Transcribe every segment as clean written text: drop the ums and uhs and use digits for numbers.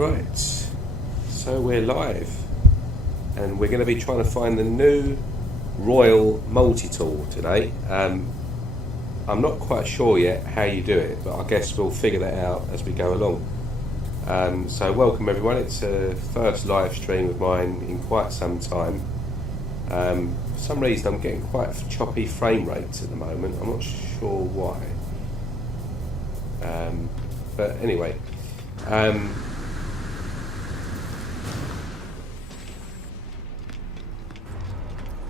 Right, so we're live and we're going to be trying to find the new Royal Multitool today. I'm not quite sure yet how you do it, but I guess we'll figure that out as we go along. So welcome everyone, it's a first live stream of mine in quite some time. For some reason I'm getting quite choppy frame rates at the moment, I'm not sure why. But anyway,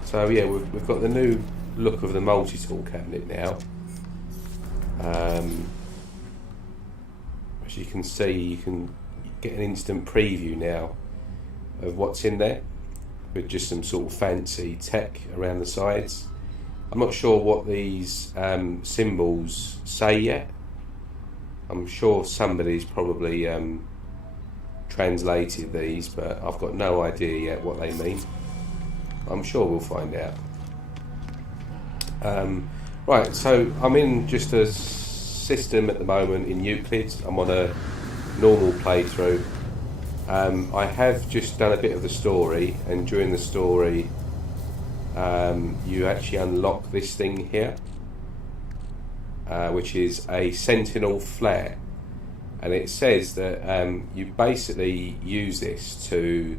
so yeah, we've got the new look of the multi-tool cabinet now. As you can see, you can get an instant preview now of what's in there, with just some sort of fancy tech around the sides. I'm not sure what these symbols say yet. I'm sure somebody's probably translated these, but I've got no idea yet what they mean. I'm sure we'll find out. Right, so I'm in just a system at the moment in Euclid. I'm on a normal playthrough. I have just done a bit of the story, and during the story you actually unlock this thing here, which is a sentinel flare, and it says that you basically use this to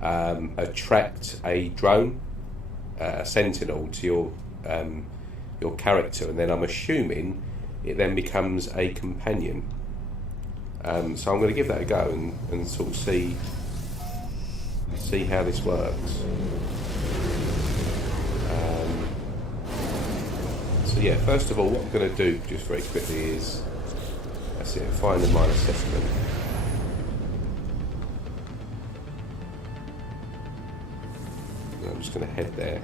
attract a drone, a sentinel, to your character, and then I'm assuming it then becomes a companion. So I'm going to give that a go and sort of see how this works. So yeah, first of all, what I'm going to do just very quickly is, that's it, find the minor assessment. I'm just going to head there.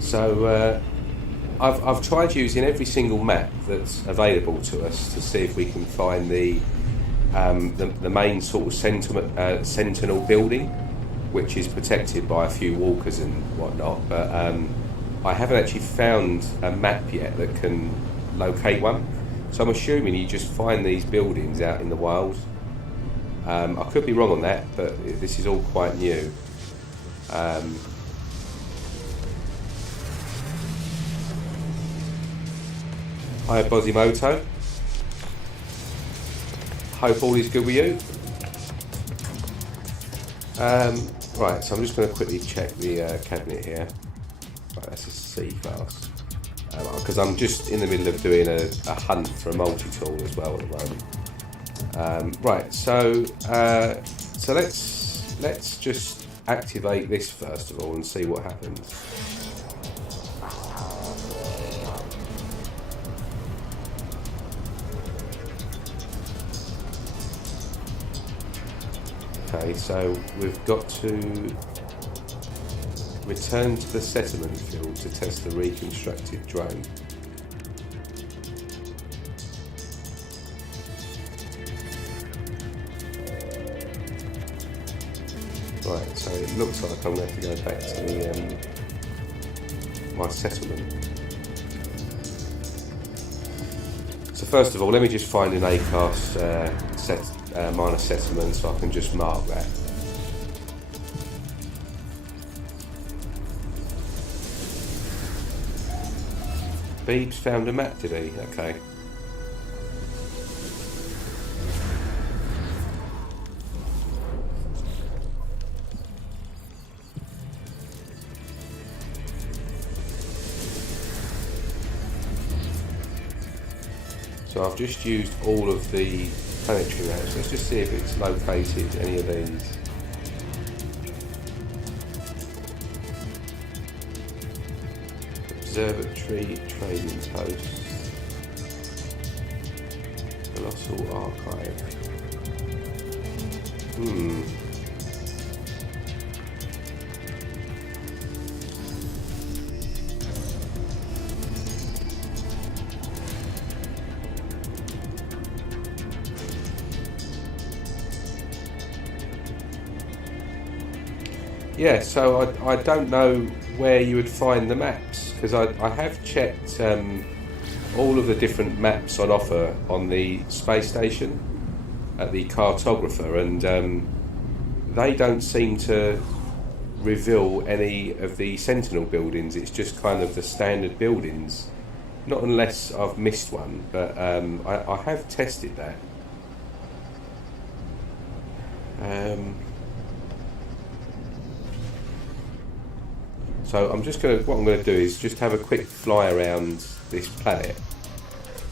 So I've tried using every single map that's available to us to see if we can find the main sort of sentinel building, which is protected by a few walkers and whatnot. But I haven't actually found a map yet that can locate one. So I'm assuming you just find these buildings out in the wild. I could be wrong on that, but this is all quite new. Hi Bozimoto. Hope all is good with you. Right, so I'm just going to quickly check the cabinet here. Right, that's a C class. Because I'm just in the middle of doing a hunt for a multi-tool as well at the moment. Right, so let's just activate this first of all and see what happens. Okay, so we've got to return to the settlement field to test the reconstructed drone. Right, so it looks like I'm going to have to go back to my settlement. So first of all, let me just find an A-class minor settlement so I can just mark that. Beebs found a map, did he? Okay. So I've just used all of the planetary maps. Let's just see if it's located any of these. Observatory, trading post, Tool archive. Yeah, so I don't know where you would find the maps, because I have checked all of the different maps on offer on the space station at the cartographer, and they don't seem to reveal any of the Sentinel buildings. It's just kind of the standard buildings, not unless I've missed one, but I have tested that. So what I'm going to do is just have a quick fly around this planet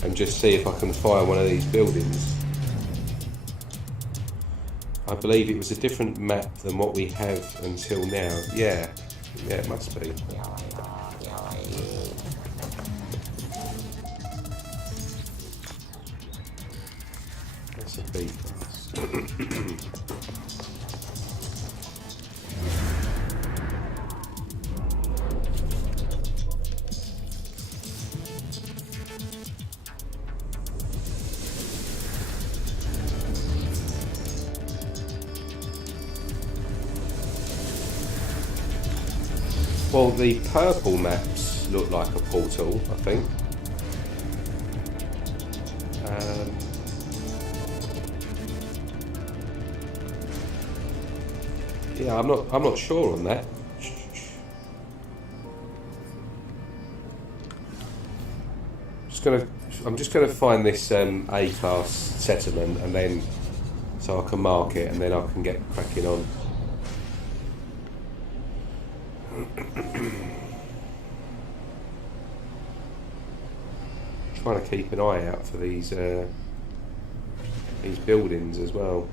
and just see if I can find one of these buildings. I believe it was a different map than what we have until now. Yeah, it must be. That's a B class. Well, the purple maps look like a portal, I think. Yeah, I'm not sure on that. I'm just gonna find this A-class settlement, and then so I can mark it, and then I can get cracking on. Trying to keep an eye out for these buildings as well.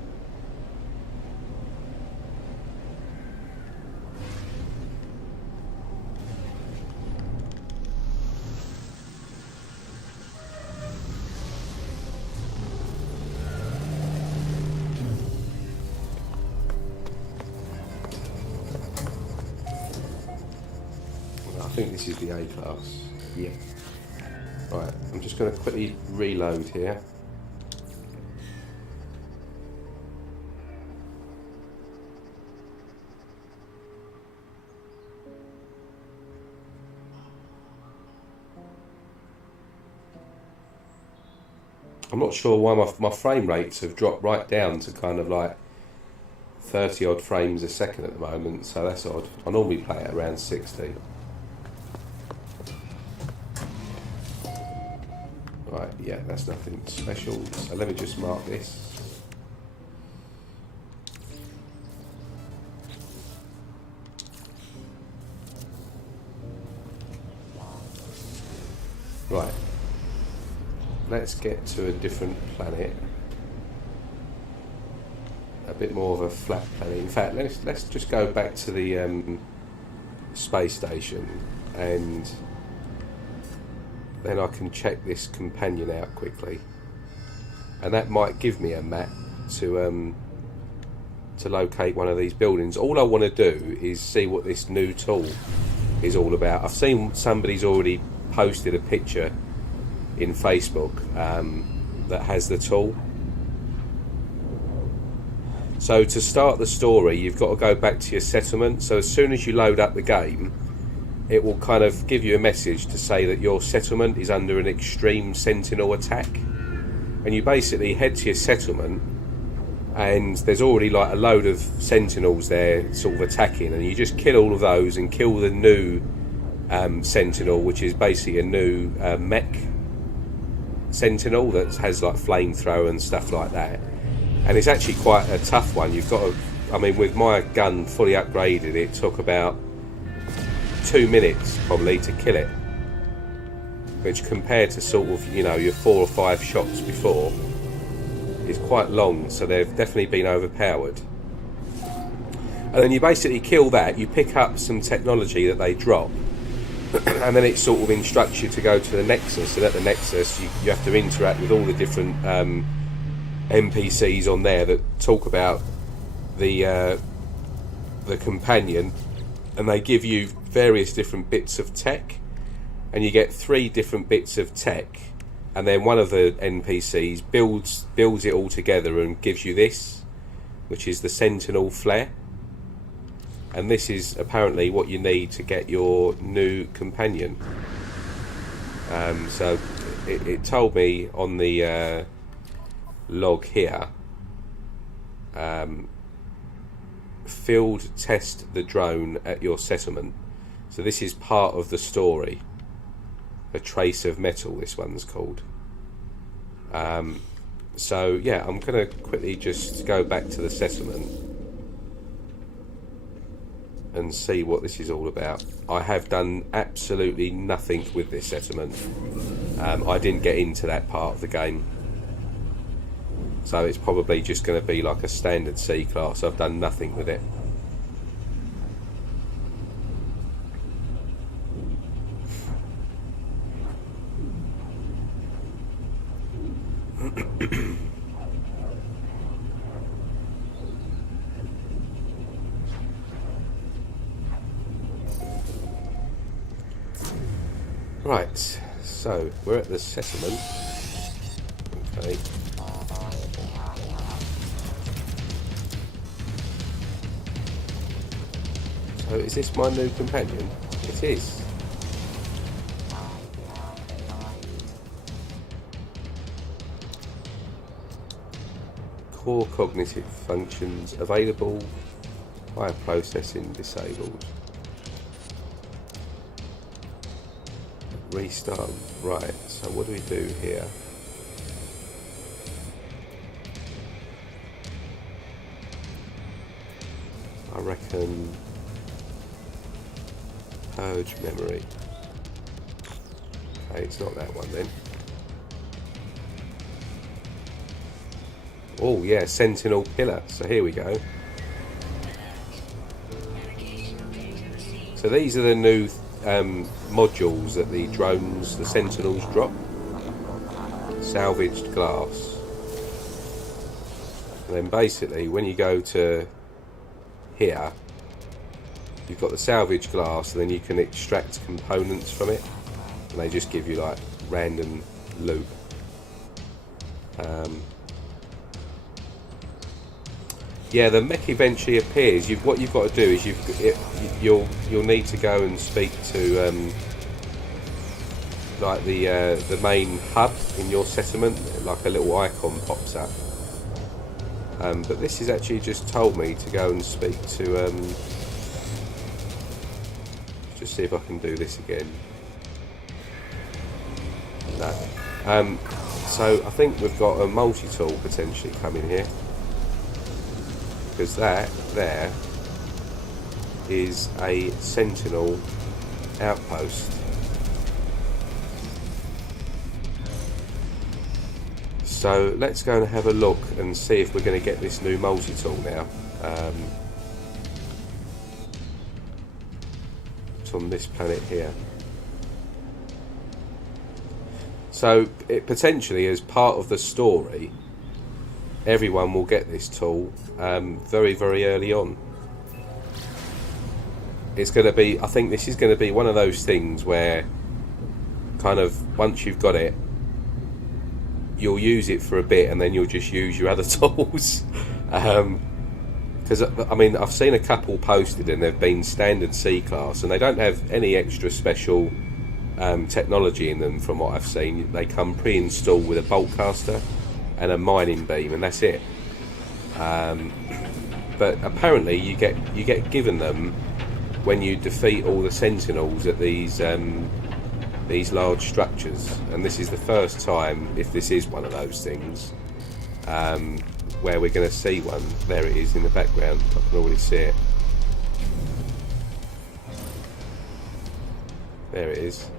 I think this is the A class. Yeah. Right, I'm just going to quickly reload here. I'm not sure why my frame rates have dropped right down to kind of like 30 odd frames a second at the moment, so that's odd. I normally play it around 60. Right, yeah, that's nothing special. So let me just mark this. Right. Let's get to a different planet. A bit more of a flat planet. In fact, let's just go back to the space station, and then I can check this companion out quickly, and that might give me a map to locate one of these buildings. All I want to do is see what this new tool is all about. I've seen somebody's already posted a picture in Facebook that has the tool. So to start the story, you've got to go back to your settlement. So as soon as you load up the game, it will kind of give you a message to say that your settlement is under an extreme sentinel attack, and you basically head to your settlement, and there's already like a load of sentinels there sort of attacking, and you just kill all of those and kill the new sentinel, which is basically a new mech sentinel that has like flamethrower and stuff like that, and it's actually quite a tough one. You've got to, I mean, with my gun fully upgraded, it took about 2 minutes probably to kill it, which compared to sort of, you know, your 4 or 5 shots before is quite long, so they've definitely been overpowered. And then you basically kill that, you pick up some technology that they drop, and then it sort of instructs you to go to the Nexus, and at the Nexus you have to interact with all the different NPCs on there that talk about the companion, and they give you various different bits of tech, and you get 3 different bits of tech, and then one of the NPCs builds it all together and gives you this, which is the Sentinel flare, and this is apparently what you need to get your new companion. So it told me on the log here, field test the drone at your settlement. So this is part of the story. A trace of metal, this one's called. So yeah, I'm going to quickly just go back to the settlement and see what this is all about. I have done absolutely nothing with this settlement. I didn't get into that part of the game, so it's probably just going to be like a standard C class. I've done nothing with it. Right, so we're at the settlement. Okay. So is this my new companion? It is. Core cognitive functions available. Higher processing disabled. Restart. Right, so what do we do here? I reckon purge memory. Okay, it's not that one then. Oh yeah, Sentinel pillar. So here we go. So these are the new modules that the drones, the Sentinels, drop. Salvaged glass. And then basically when you go to here, you've got the salvaged glass, and then you can extract components from it, and they just give you like random loot. Yeah, the mech eventually appears. What you've got to do is you'll need to go and speak to like the main hub in your settlement. Like a little icon pops up. But this has actually just told me to go and speak to. Just see if I can do this again. No. So I think we've got a multi-tool potentially coming here. Because that there is a Sentinel outpost. So let's go and have a look and see if we're going to get this new multi-tool now. It's on this planet here. So it potentially, as part of the story, everyone will get this tool very, very early on. It's going to be, I think this is going to be one of those things where kind of once you've got it, you'll use it for a bit and then you'll just use your other tools. Because I mean, I've seen a couple posted and they've been standard C class and they don't have any extra special technology in them. From what I've seen, they come pre-installed with a bolt caster and a mining beam, and that's it. But apparently you get given them when you defeat all the Sentinels at these large structures, and this is the first time, if this is one of those things, where we're going to see one. There it is in the background. I can already see it. There it is.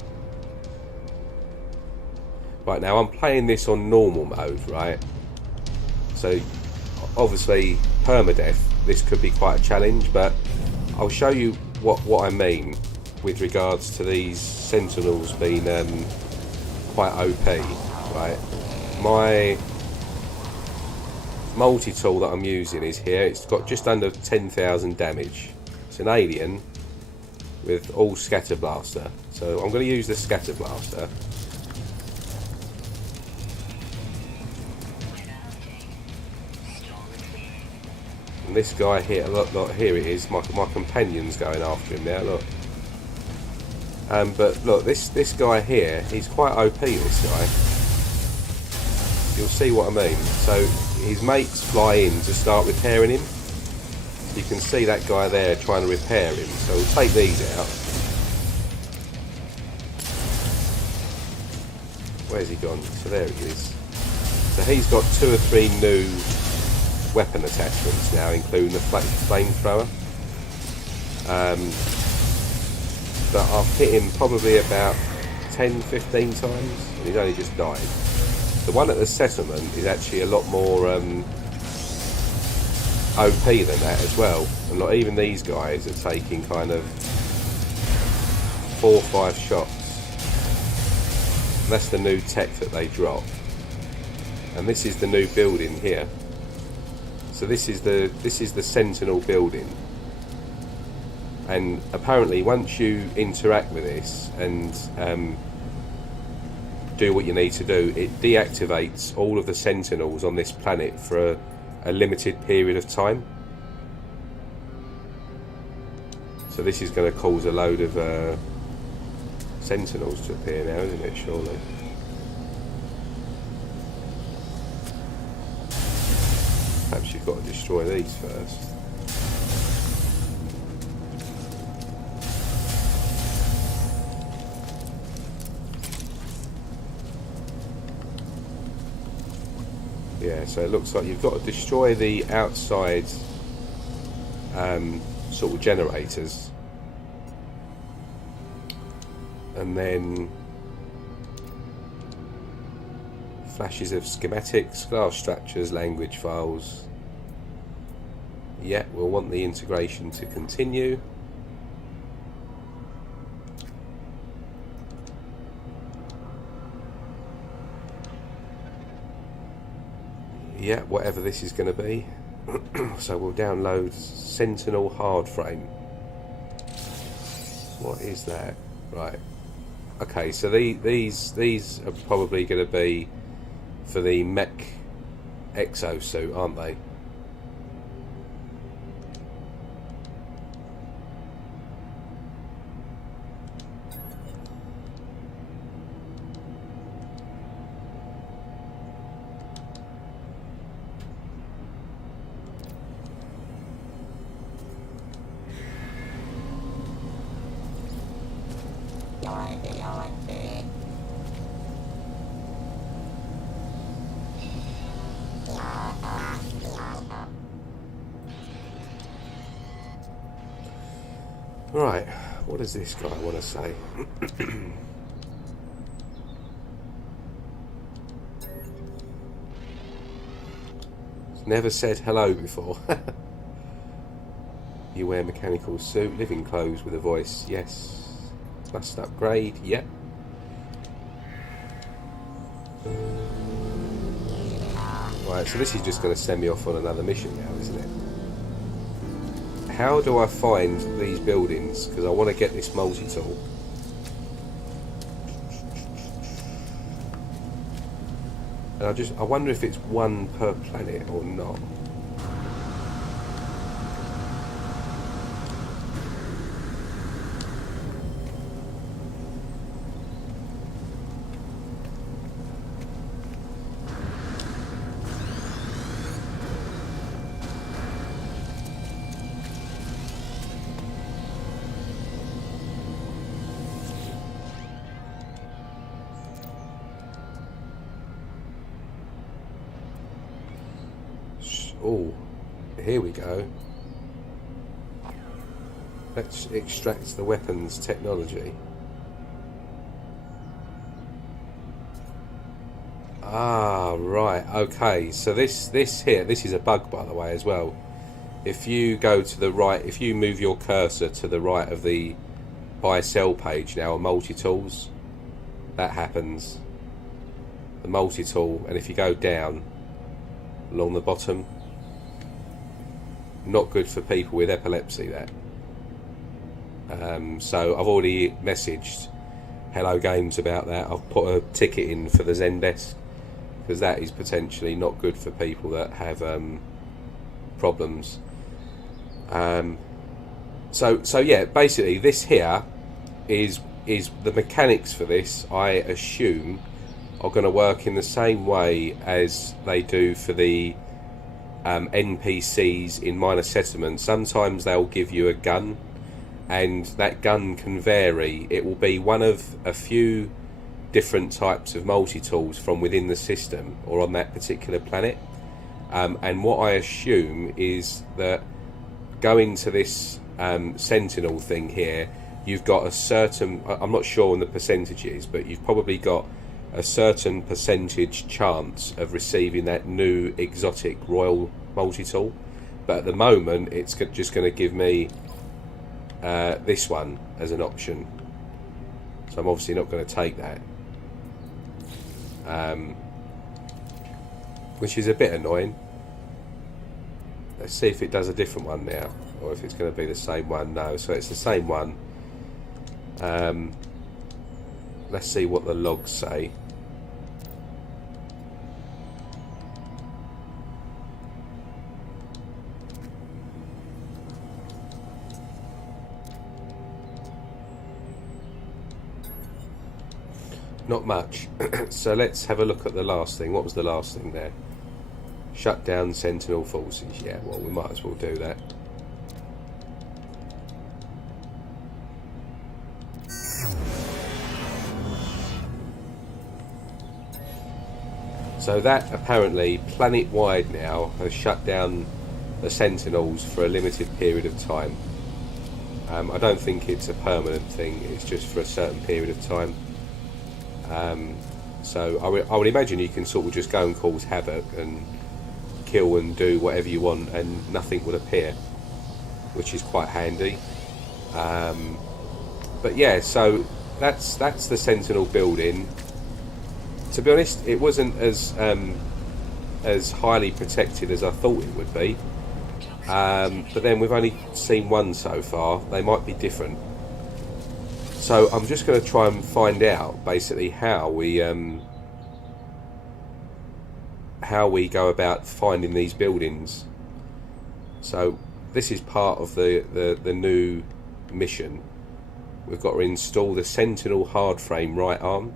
Right, now I'm playing this on normal mode, right? So obviously permadeath, this could be quite a challenge, but I'll show you what I mean with regards to these Sentinels being quite OP, right? multi-tool that I'm using is here. It's got just under 10,000 damage. It's an alien with all scatter blaster. So I'm going to use the scatter blaster. And this guy here, look, here it is. My companion's going after him now. Look. But look, this guy here, he's quite OP. This guy. You'll see what I mean. So his mates fly in to start repairing him. You can see that guy there trying to repair him. So we'll take these out. Where's he gone? So there he is. So he's got 2 or 3 new weapon attachments now, including the flamethrower. But I've hit him probably about 10-15 times, and he's only just died. The one at the settlement is actually a lot more OP than that as well. And not even these guys are taking kind of 4 or 5 shots. And that's the new tech that they drop. And this is the new building here. So this is the Sentinel building. And apparently once you interact with this and do what you need to do, it deactivates all of the Sentinels on this planet for a limited period of time. So this is going to cause a load of Sentinels to appear now, isn't it, surely? Perhaps you've got to destroy these first. Yeah, so it looks like you've got to destroy the outside sort of generators, and then flashes of schematics, class structures, language files. Yeah, we'll want the integration to continue. Yeah, whatever this is going to be. So we'll download Sentinel hard frame. What is that? Right. Okay, so these are probably going to be for the mech exosuit, aren't they? Right, what does this guy want to say? He's never said hello before. You wear mechanical suit, living clothes with a voice. Yes. Must upgrade. Yep. Right, so this is just going to send me off on another mission now, isn't it? How do I find these buildings? Because I want to get this multi-tool. And I wonder if it's one per planet or not. Oh, here we go. Let's extract the weapons technology. Ah, right, okay. So this here, this is a bug, by the way, as well. If you go to the right, if you move your cursor to the right of the buy sell page now on multi-tools, that happens. The multi-tool, and if you go down, along the bottom. Not good for people with epilepsy, that. So I've already messaged Hello Games about that. I've put a ticket in for the Zendesk, because that is potentially not good for people that have problems. So yeah, basically this here is the mechanics for this, I assume, are going to work in the same way as they do for the NPCs in Minor Settlement. Sometimes they'll give you a gun, and that gun can vary. It will be one of a few different types of multi-tools from within the system or on that particular planet. And what I assume is that going to this Sentinel thing here, you've got a certain, I'm not sure on the percentages, but you've probably got a certain percentage chance of receiving that new exotic royal multi-tool. But at the moment, it's just going to give me this one as an option. So I'm obviously not going to take that. Which is a bit annoying. Let's see if it does a different one now, or if it's going to be the same one. No, so it's the same one. Let's see what the logs say. Not much. So let's have a look at the last thing. What was the last thing there? Shut down Sentinel forces. Yeah, well, we might as well do that. So that apparently planet-wide now has shut down the Sentinels for a limited period of time. I don't think it's a permanent thing. It's just for a certain period of time. So I would imagine you can sort of just go and cause havoc and kill and do whatever you want, and nothing will appear, which is quite handy. But yeah, so that's the Sentinel building. To be honest, it wasn't as highly protected as I thought it would be. But then we've only seen one so far. They might be different. So I'm just going to try and find out basically how we go about finding these buildings. So this is part of the new mission. We've got to install the Sentinel hard frame right arm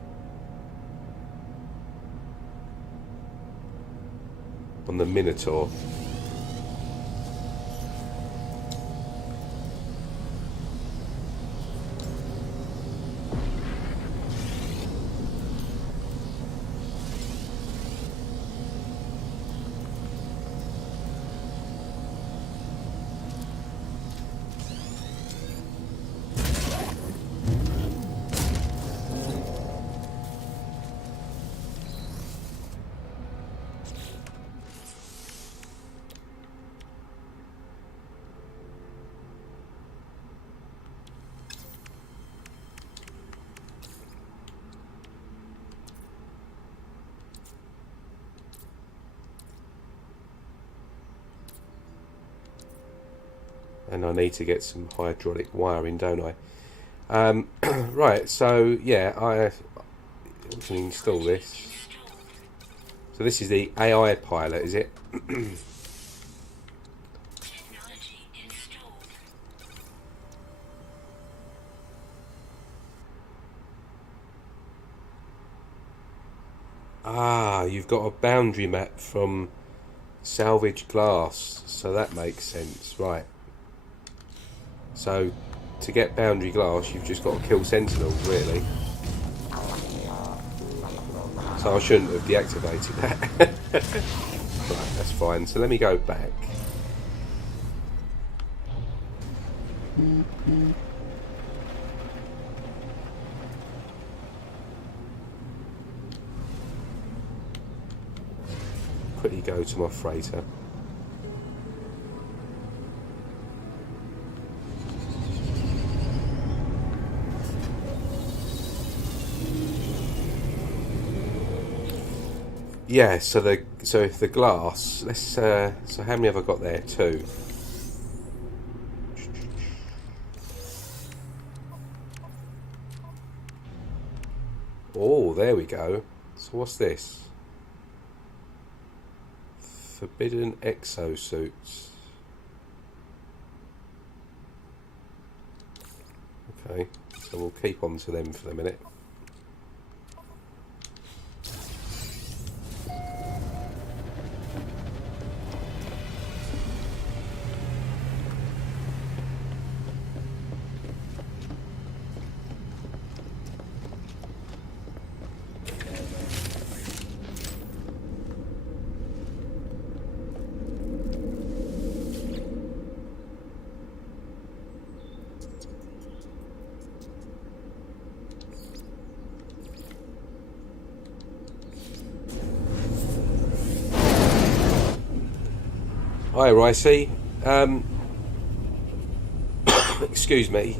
on the Minotaur. And I need to get some hydraulic wiring, don't I? Right, so yeah, I can install this. So this is the AI pilot, is it? Ah, you've got a boundary map from salvage glass, so that makes sense, right? So, to get boundary glass, you've just got to kill Sentinels, really. So I shouldn't have deactivated that. Right, that's fine. So let me go back. Quickly go to my freighter. Yeah, so the glass. Let's. So how many have I got there? 2. Oh, there we go. So what's this? Forbidden exosuits. Okay, so we'll keep on to them for the minute. Hi, Ricey. Excuse me.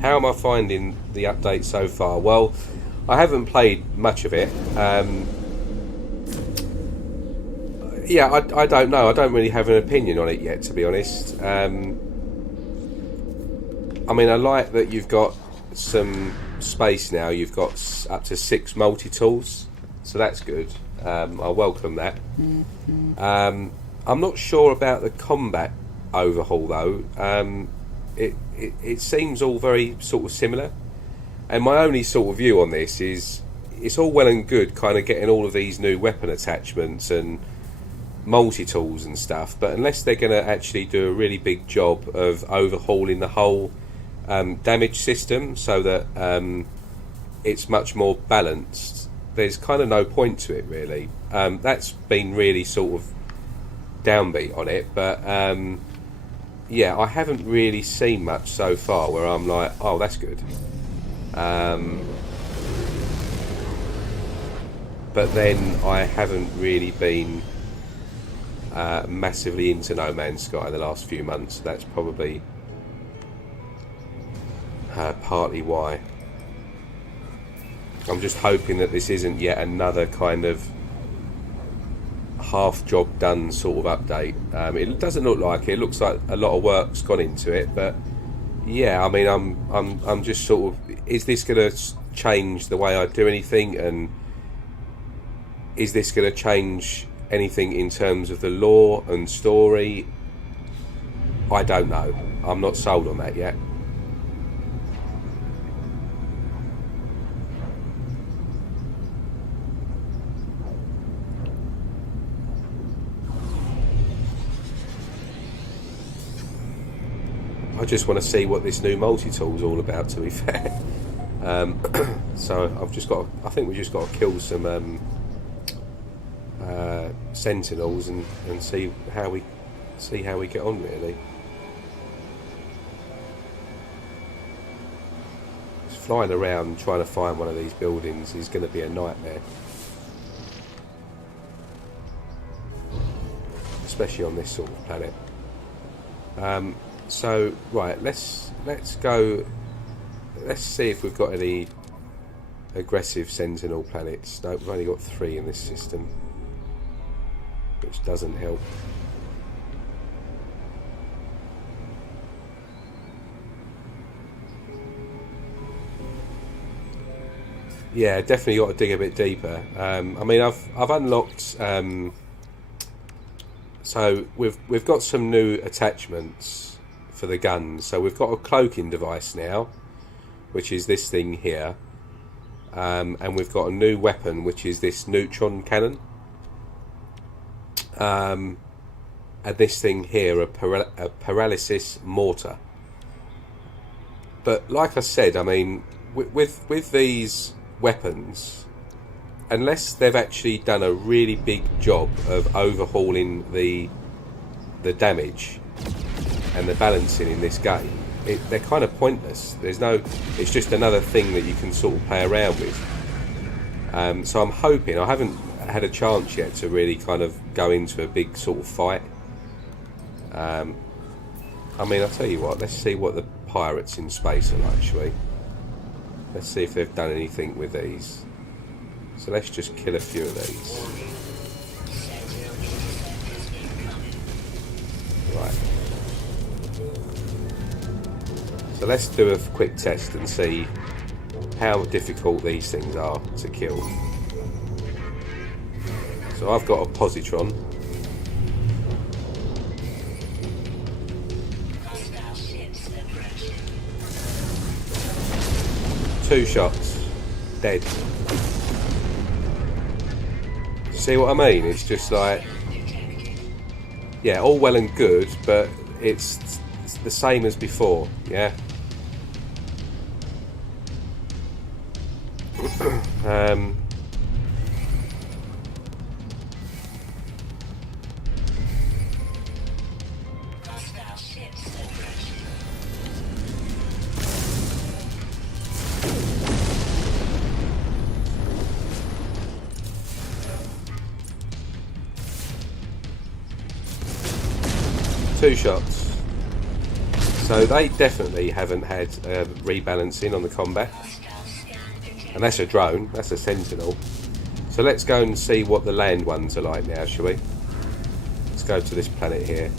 How am I finding the update so far? Well, I haven't played much of it. Yeah, I don't know. I don't really have an opinion on it yet, to be honest. I mean, I like that you've got some space now. You've got up to 6 multi-tools, so that's good. I welcome that. I'm not sure about the combat overhaul though. It seems all very sort of similar, and my only sort of view on this is it's all well and good kind of getting all of these new weapon attachments and multi-tools and stuff, but unless they're going to actually do a really big job of overhauling the whole damage system so that it's much more balanced, there's kind of no point to it really. That's been really sort of downbeat on it, but yeah, I haven't really seen much so far where I'm like, oh, that's good. But then I haven't really been massively into No Man's Sky the last few months. That's probably partly why. I'm just hoping that this isn't yet another kind of half job done sort of update. It doesn't look like it. It looks like a lot of work's gone into it, but yeah, I mean, I'm just sort of, is this going to change the way I do anything, and is this going to change anything in terms of the lore and story? I don't know. I'm not sold on that yet. I just want to see what this new multi-tool is all about, to be fair. So I've just got. I think we just got to kill some sentinels and see how we get on really. Just flying around trying to find one of these buildings is going to be a nightmare, especially on this sort of planet. So right, let's go. Let's see if we've got any aggressive sentinel planets. No, we've only got 3 in this system, which doesn't help. Yeah, definitely got to dig a bit deeper. I mean, I've unlocked. So we've got some new attachments for the guns. So we've got a cloaking device now, which is this thing here, and we've got a new weapon, which is this neutron cannon, and this thing here, a paralysis mortar. But like I said, I mean, with these weapons, unless they've actually done a really big job of overhauling the damage and the balancing in this game, they're kind of pointless. It's just another thing that you can sort of play around with. So I'm hoping, I haven't had a chance yet to really kind of go into a big sort of fight. I mean, I'll tell you what, let's see what the pirates in space are like, shall we? Let's see if they've done anything with these. So let's just kill a few of these. So let's do a quick test and see how difficult these things are to kill. So I've got a positron. Two shots, dead. See what I mean? It's just like, yeah, all well and good, but it's the same as before, yeah. Two shots. So they definitely haven't had rebalancing on the combat. And that's a drone, that's a sentinel. So let's go and see what the land ones are like now, shall we? Let's go to this planet here.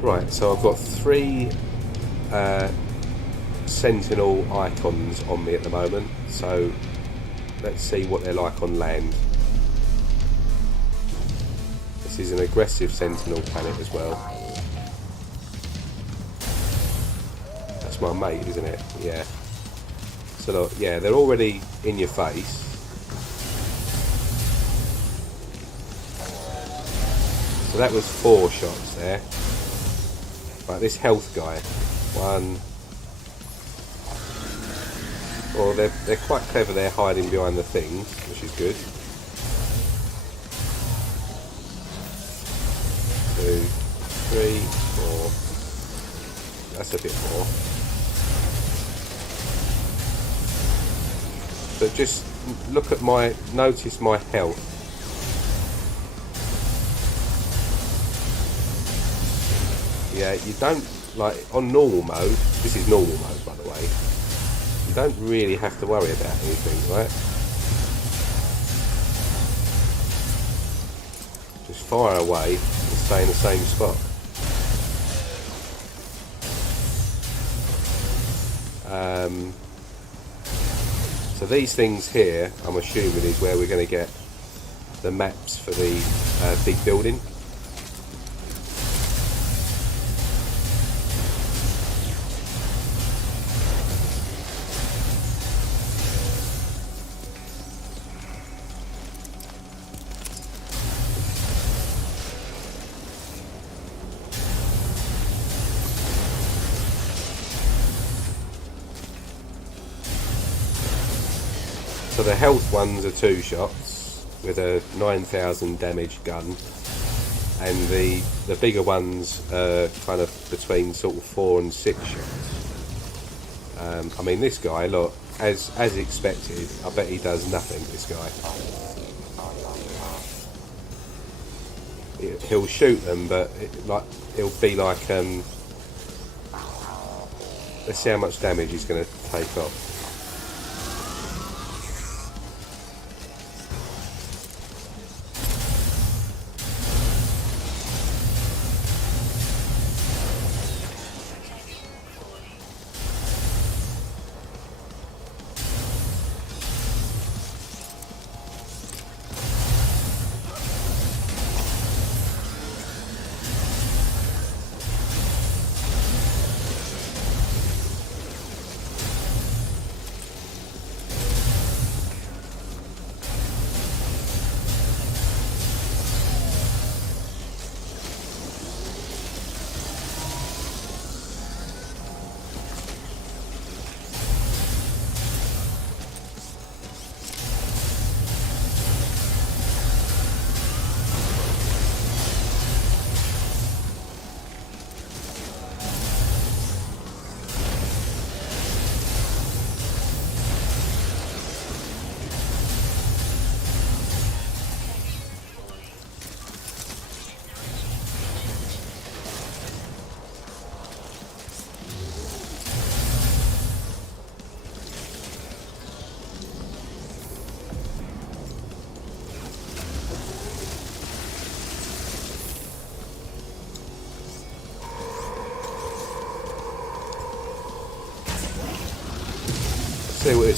Right, so I've got three sentinel icons on me at the moment, so let's see what they're like on land. This is an aggressive sentinel planet as well. That's my mate, isn't it? Yeah. So look, yeah, they're already in your face. So that was 4 shots there. Right, this health guy, 1. Well, they're quite clever. They're hiding behind the things, which is good. 2, 3, 4. That's a bit more. But just look at notice my health. Yeah, you don't, like, on normal mode, this is normal mode by the way, you don't really have to worry about anything, right? Just fire away and stay in the same spot. So these things here, I'm assuming, is where we're going to get the maps for the big building. So the health ones are 2 shots with a 9,000 damage gun, and the bigger ones are kind of between sort of 4 and 6 shots. I mean, this guy, look, as expected, I bet he does nothing, this guy. He'll shoot them, but he'll be like, let's see how much damage he's going to take off.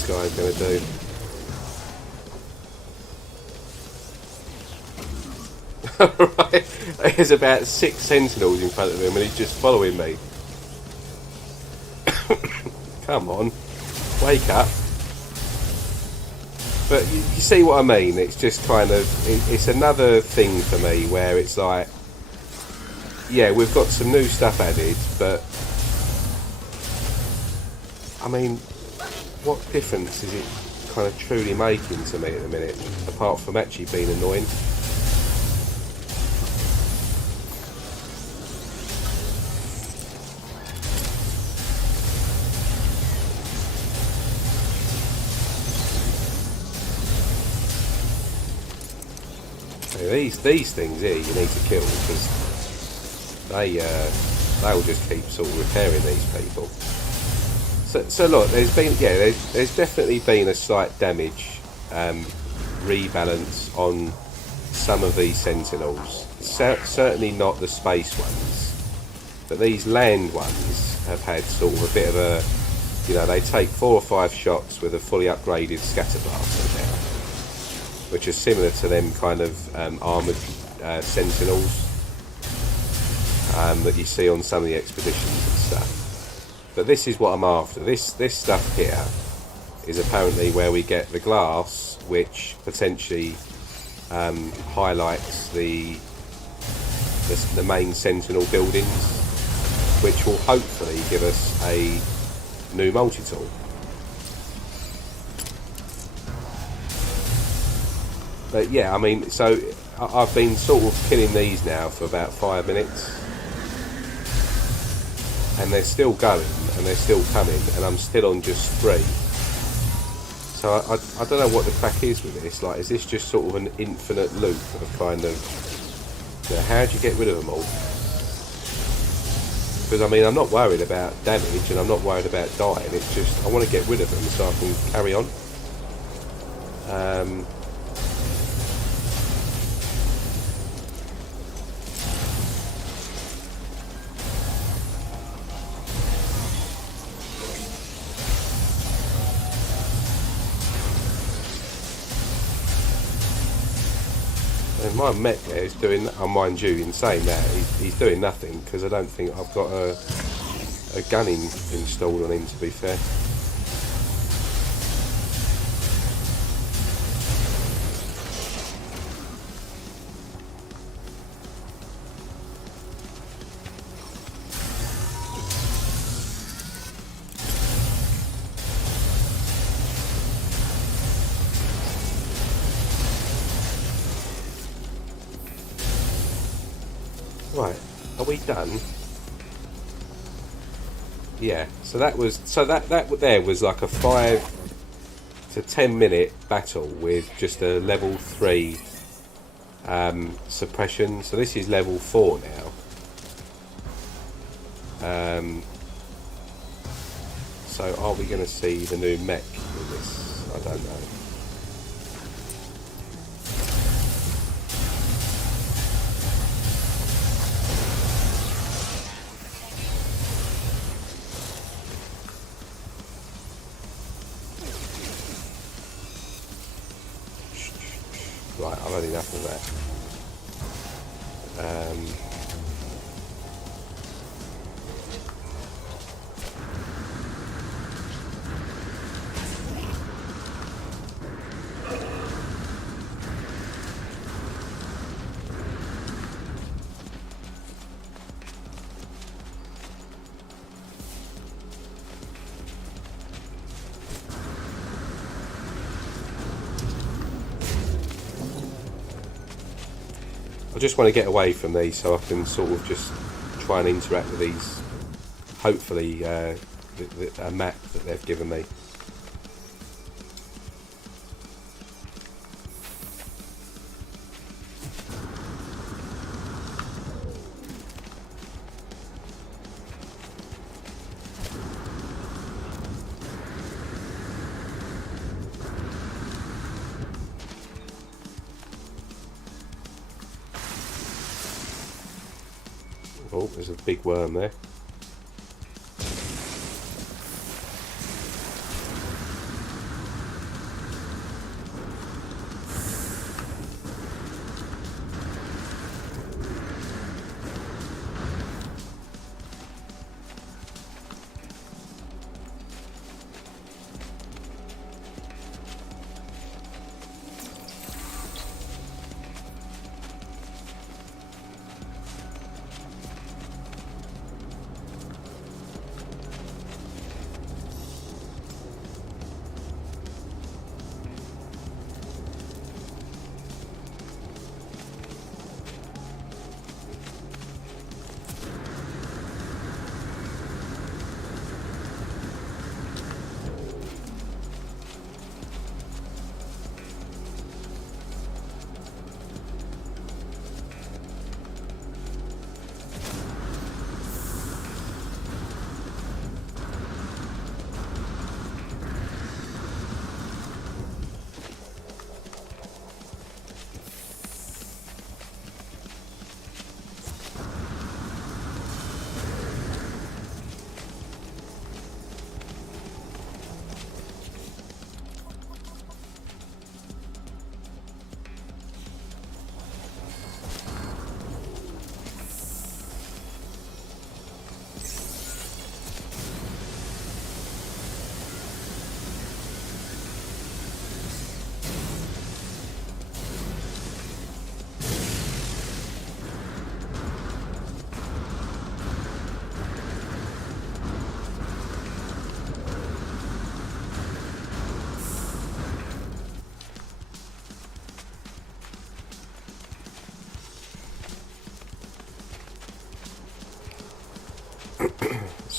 this guy's going to do. Right, there's about 6 sentinels in front of him and he's just following me. Come on, wake up. But you see what I mean? It's just kind of, it's another thing for me where it's like, yeah, we've got some new stuff added, but I mean, what difference is it kind of truly making to me at the minute, apart from actually being annoying? These things here you need to kill because they'll just keep sort of repairing these people. So look, there's definitely been a slight damage rebalance on some of these sentinels. Certainly not the space ones, but these land ones have had sort of a bit of a, you know, they take 4 or 5 shots with a fully upgraded scatter blaster now, which is similar to them kind of armoured sentinels that you see on some of the expeditions and stuff. But this is what I'm after. This stuff here is apparently where we get the glass, which potentially highlights the main sentinel buildings, which will hopefully give us a new multi-tool. But yeah, I mean, so I've been sort of killing these now for about 5 minutes, and they're still going, and they're still coming, and I'm still on just 3. So I don't know what the crack is with this. Like, is this just sort of an infinite loop of kind of, you know, how do you get rid of them all? Because I mean, I'm not worried about damage, and I'm not worried about dying. It's just I want to get rid of them so I can carry on. And my mech there is doing, oh, mind you, in saying that, he's doing nothing because I don't think I've got a gun installed on him, to be fair. Right, are we done? Yeah, so that there was like a 5 to 10 minute battle with just a level 3 suppression. So this is level 4 now. So are we going to see the new mech in this? I don't know. Right, I've had enough of that. I just want to get away from these so I can sort of just try and interact with these, hopefully a map that they've given me. Oh, there's a big worm there.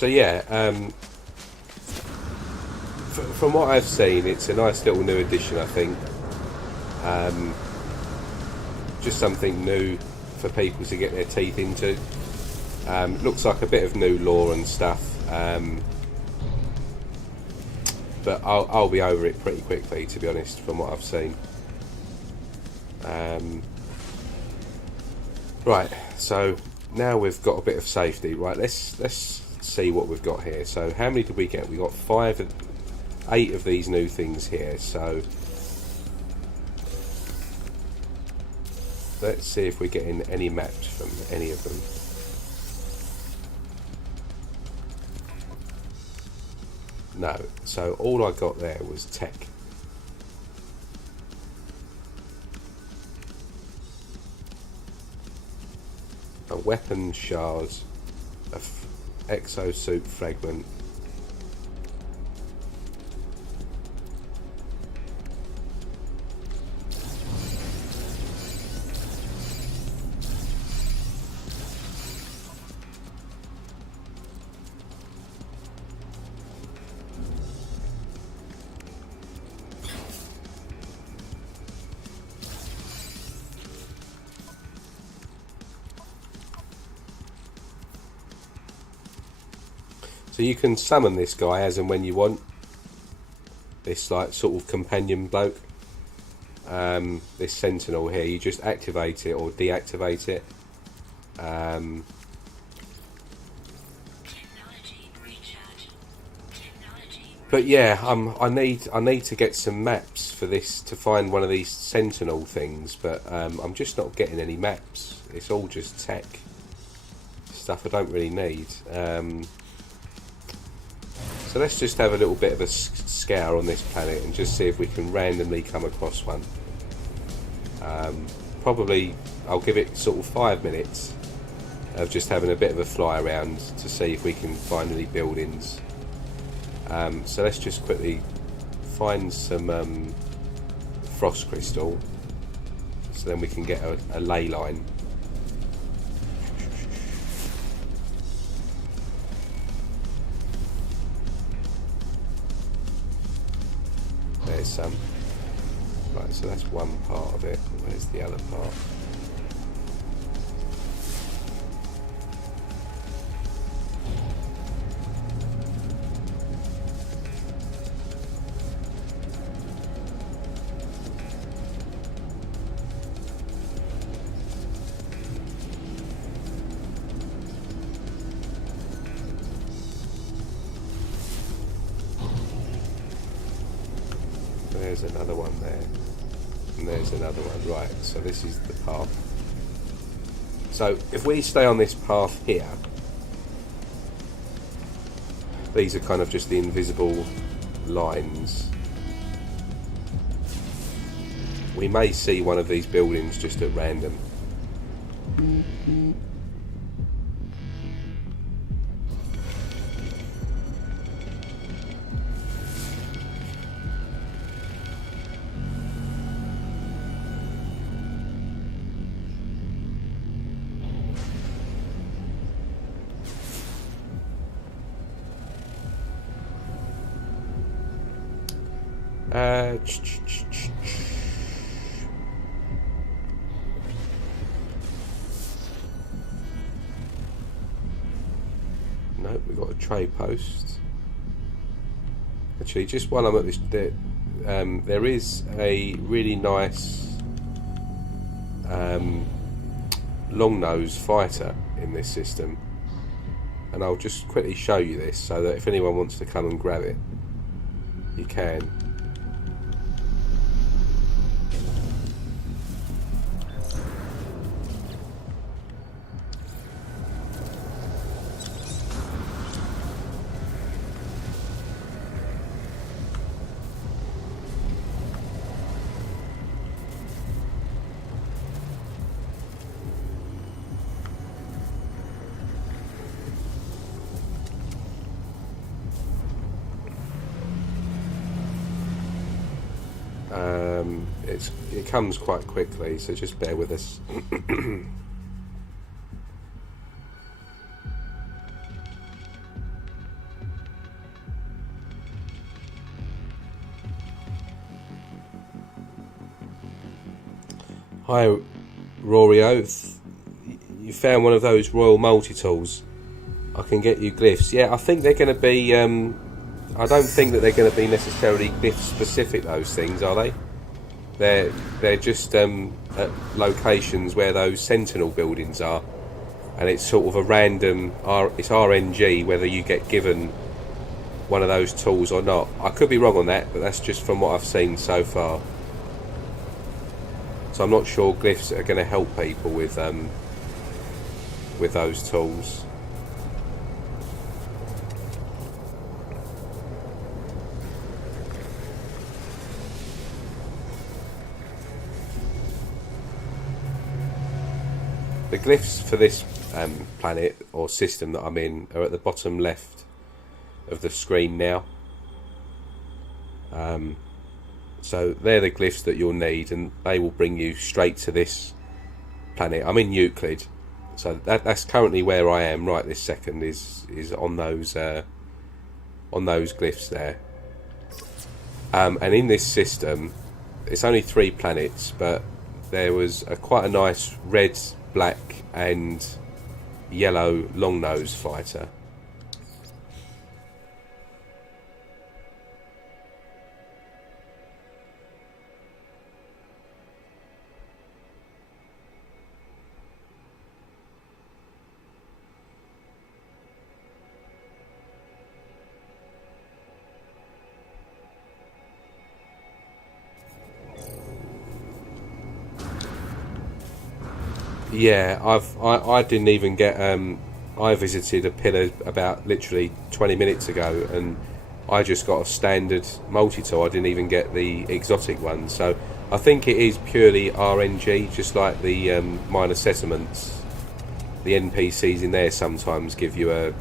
So yeah, from what I've seen, it's a nice little new addition, I think. Just something new for people to get their teeth into. Looks like a bit of new lore and stuff, but I'll be over it pretty quickly, to be honest, from what I've seen. Right, so now we've got a bit of safety. Right, let's see what we've got here. So how many did we get? We got 8 of these new things here. So let's see if we're getting any maps from any of them. No, so all I got there was tech. A weapon shards, a exosuit fragment. So you can summon this guy as and when you want. This like sort of companion bloke. This sentinel here, you just activate it or deactivate it. But yeah, I need to get some maps for this to find one of these sentinel things. But I'm just not getting any maps. It's all just tech stuff I don't really need. So let's just have a little bit of a scour on this planet and just see if we can randomly come across one. Probably I'll give it sort of 5 minutes of just having a bit of a fly around to see if we can find any buildings. So let's just quickly find some frost crystal, so then we can get a ley line. There's some. Right, so that's one part of it. Where's the other part? There's another one there, and there's another one. Right, so this is the path. So if we stay on this path here, these are kind of just the invisible lines. We may see one of these buildings just at random. Nope, we've got a trade post. Actually, just while I'm at this, there is a really nice long-nose fighter in this system, and I'll just quickly show you this so that if anyone wants to come and grab it, you can. It comes quite quickly, so just bear with us. Hi, Rorio. You found one of those Royal Multitools. I can get you glyphs. Yeah, I think they're going to be... I don't think that they're going to be necessarily glyph specific, those things, are they? They're just at locations where those sentinel buildings are. And it's sort of a random... It's RNG whether you get given one of those tools or not. I could be wrong on that, but that's just from what I've seen so far. So I'm not sure glyphs are going to help people with those tools. The glyphs for this planet or system that I'm in are at the bottom left of the screen now. So they're the glyphs that you'll need, and they will bring you straight to this planet. I'm in Euclid, so that's currently where I am right this second. Is on those glyphs there. And in this system, it's only 3 planets, but there was quite a nice red, black, and yellow long-nose fighter. Yeah, I didn't even get. I visited a pillar about literally 20 minutes ago, and I just got a standard multi-tool. I didn't even get the exotic one. So I think it is purely RNG, just like the minor settlements. The NPCs in there sometimes give you a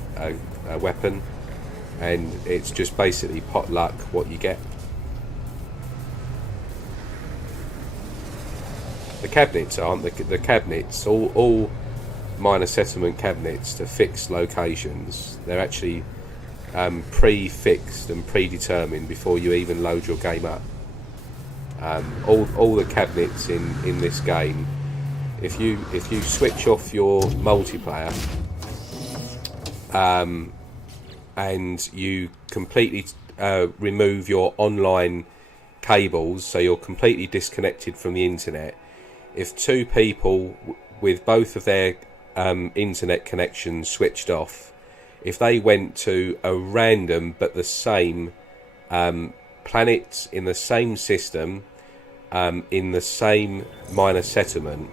weapon, and it's just basically pot luck what you get. The cabinets aren't the cabinets. All minor settlement cabinets to fix locations. They're actually pre-fixed and predetermined before you even load your game up. All the cabinets in this game. If you switch off your multiplayer and you completely remove your online cables, so you're completely disconnected from the internet. If 2 people with both of their internet connections switched off, if they went to a random but the same planet in the same system, in the same minor settlement,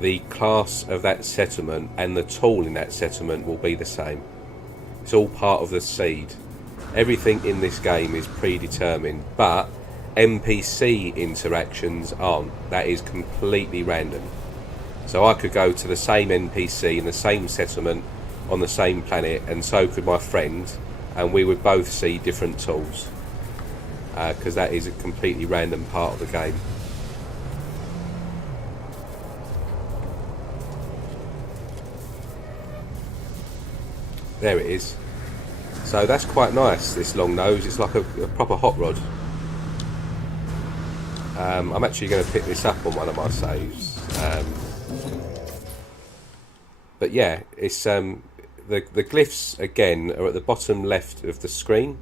the class of that settlement and the tool in that settlement will be the same. It's all part of the seed. Everything in this game is predetermined, but NPC interactions aren't. That is completely random. So I could go to the same NPC in the same settlement on the same planet, and so could my friend, and we would both see different tools, because that is a completely random part of the game. There it is. So that's quite nice, this long nose. It's like a proper hot rod. I'm actually going to pick this up on one of my saves. But yeah, it's the glyphs again are at the bottom left of the screen.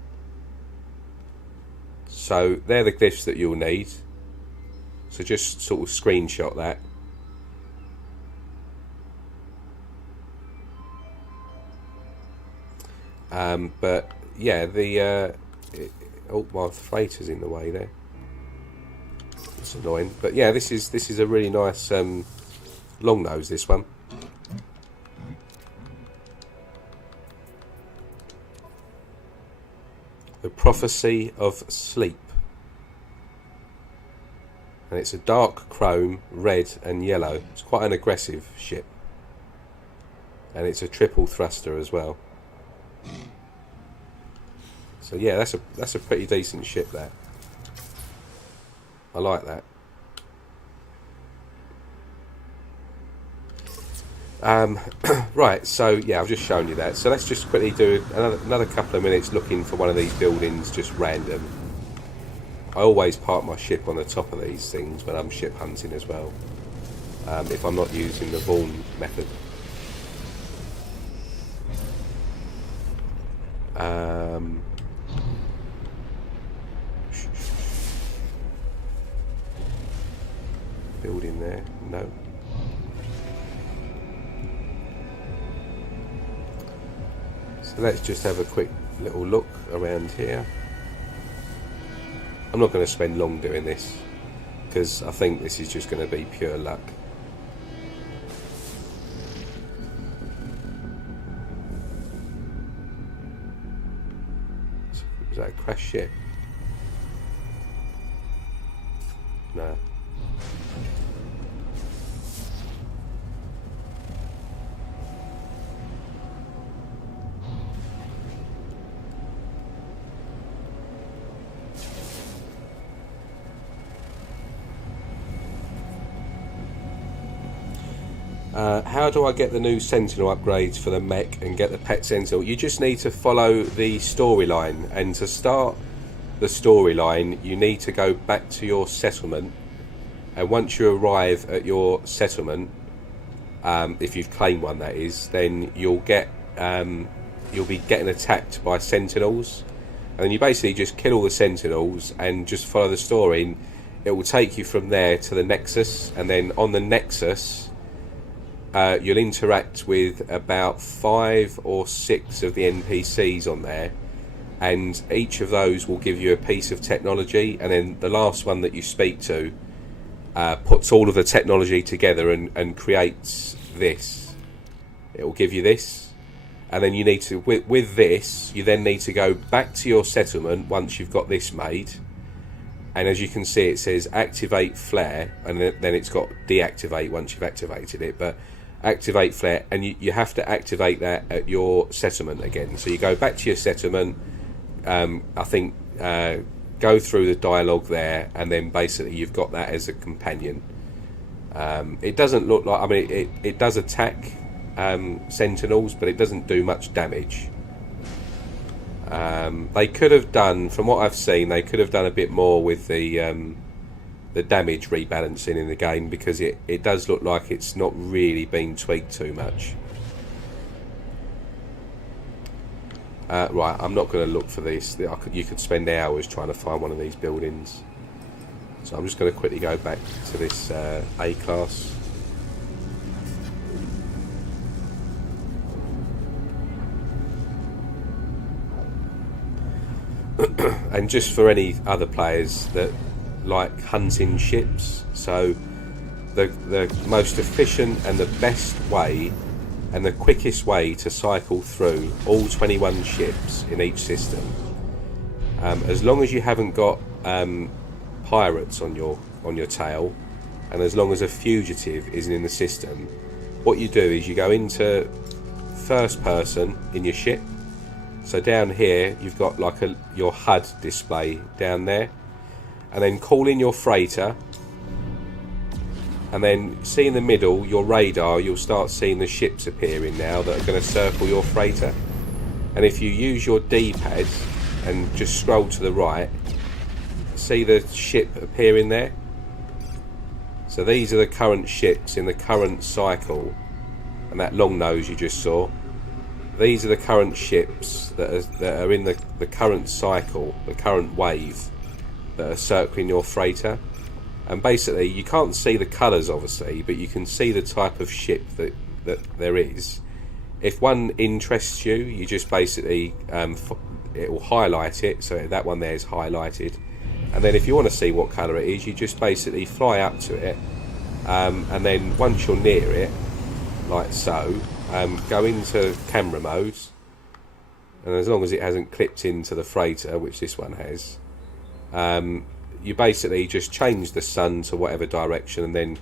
So they're the glyphs that you'll need. So just sort of screenshot that. But yeah, oh, my freighter's in the way there. It's annoying, but yeah, this is a really nice long nose. This one. The Prophecy of Sleep, and it's a dark chrome, red and yellow. It's quite an aggressive ship, and it's a triple thruster as well. So yeah, that's a pretty decent ship there. I like that. Right, so yeah, I've just shown you that. So let's just quickly do another couple of minutes looking for one of these buildings, just random. I always park my ship on the top of these things when I'm ship hunting as well. if I'm not using the Vaughan method. Building there, no. So let's just have a quick little look around here. I'm not going to spend long doing this because I think this is just going to be pure luck. Is that a crash ship? No. How do I get the new Sentinel upgrades for the mech and get the pet Sentinel? You just need to follow the storyline, and to start the storyline you need to go back to your settlement, and once you arrive at your settlement, if you've claimed one that is, then you'll be getting attacked by Sentinels, and you basically just kill all the Sentinels and just follow the story, and it will take you from there to the Nexus, and then on the Nexus you'll interact with about 5 or 6 of the NPCs on there, and each of those will give you a piece of technology, and then the last one that you speak to puts all of the technology together and creates this. It will give you this, and then you need to, with this, you then need to go back to your settlement once you've got this made, and as you can see it says activate flare, and then it's got deactivate once you've activated it, but activate flare, and you have to activate that at your settlement again. So you go back to your settlement, I think go through the dialogue there, and then basically you've got that as a companion. It doesn't look like, I mean it does attack Sentinels, but it doesn't do much damage. They could have done, from what I've seen, they could have done a bit more with the damage rebalancing in the game, because it does look like it's not really been tweaked too much. Right, I'm not going to look for this. You could spend hours trying to find one of these buildings. So I'm just going to quickly go back to this A class. And just for any other players that like hunting ships, so the most efficient and the best way and the quickest way to cycle through all 21 ships in each system, as long as you haven't got pirates on your tail, and as long as a fugitive isn't in the system, what you do is you go into first person in your ship. So down here you've got like your HUD display down there, and then call in your freighter, and then see in the middle your radar, you'll start seeing the ships appearing now that are going to circle your freighter. And if you use your D-pad and just scroll to the right, see the ship appearing there. So these are the current ships in the current cycle, and that long nose you just saw, these are the current ships that are in the current cycle, the current wave, that are circling your freighter. And basically you can't see the colours obviously, but you can see the type of ship that there is. If one interests you, you just basically it will highlight it, so that one there is highlighted, and then if you want to see what colour it is, you just basically fly up to it, and then once you're near it, like so, go into camera modes, and as long as it hasn't clipped into the freighter, which this one has, you basically just change the sun to whatever direction, and then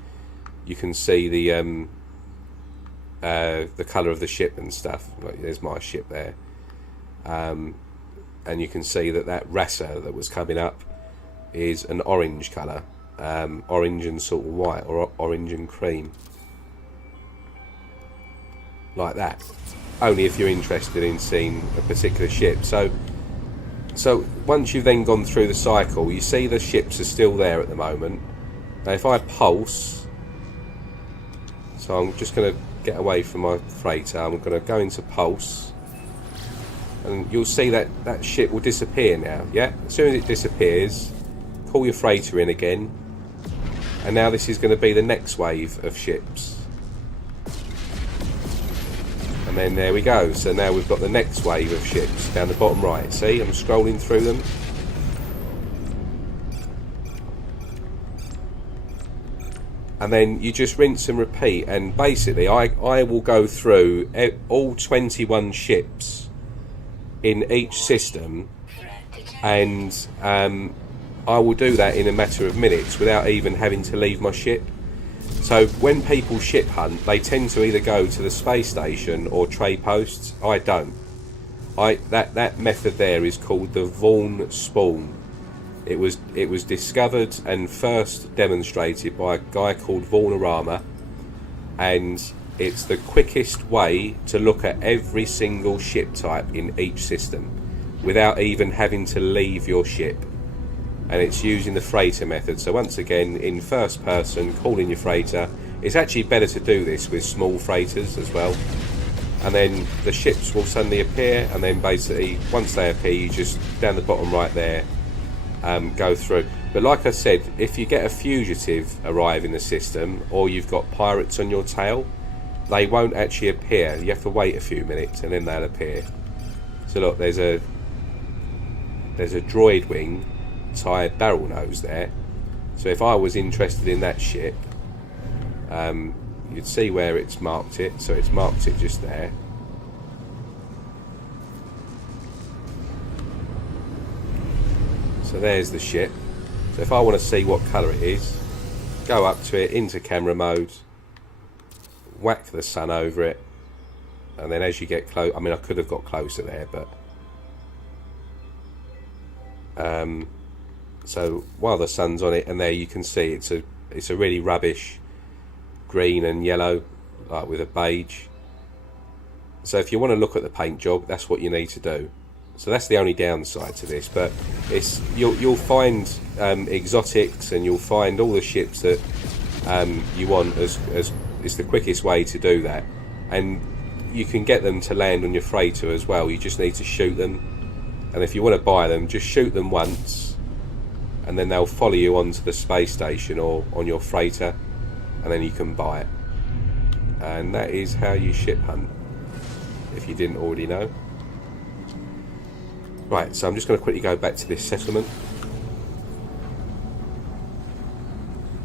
you can see the colour of the ship and stuff. Like, there's my ship there, and you can see that rasa that was coming up is an orange colour, orange and sort of white, or orange and cream, like that. Only if you're interested in seeing a particular ship. So once you've then gone through the cycle, you see the ships are still there at the moment. Now if I pulse, So I'm just going to get away from my freighter. I'm going to go into pulse, and you'll see that that ship will disappear now. Yeah, as soon as it disappears, call your freighter in again, and now this is going to be the next wave of ships. And then there we go. So now we've got the next wave of ships down the bottom right. See, I'm scrolling through them. And then you just rinse and repeat. And basically, I will go through all 21 ships in each system, and I will do that in a matter of minutes without even having to leave my ship. So when people ship hunt, they tend to either go to the space station or trade posts. I don't. That method there is called the Vaughan spawn. It was discovered and first demonstrated by a guy called Vaughanarama, and it's the quickest way to look at every single ship type in each system without even having to leave your ship. And it's using the freighter method. So once again, in first person, calling your freighter. It's actually better to do this with small freighters as well. And then the ships will suddenly appear, and then basically once they appear, you just down the bottom right there, go through. But like I said, if you get a fugitive arrive in the system, or you've got pirates on your tail, they won't actually appear. You have to wait a few minutes and then they'll appear. So look, there's a droid wing tied barrel nose there. So if I was interested in that ship, you'd see where it's marked it. So it's marked it just there. So there's the ship. So if I want to see what colour it is, go up to it into camera mode, whack the sun over it, and then as you get close, I mean I could have got closer there, but so while the sun's on it, and there you can see it's a really rubbish green and yellow, like with a beige. So if you want to look at the paint job, that's what you need to do. So that's the only downside to this, but you'll find exotics, and you'll find all the ships that you want as it's the quickest way to do that, and you can get them to land on your freighter as well. You just need to shoot them, and if you want to buy them, just shoot them once, and then they'll follow you onto the space station or on your freighter, and then you can buy it. And that is how you ship hunt, if you didn't already know. Right, so I'm just going to quickly go back to this settlement.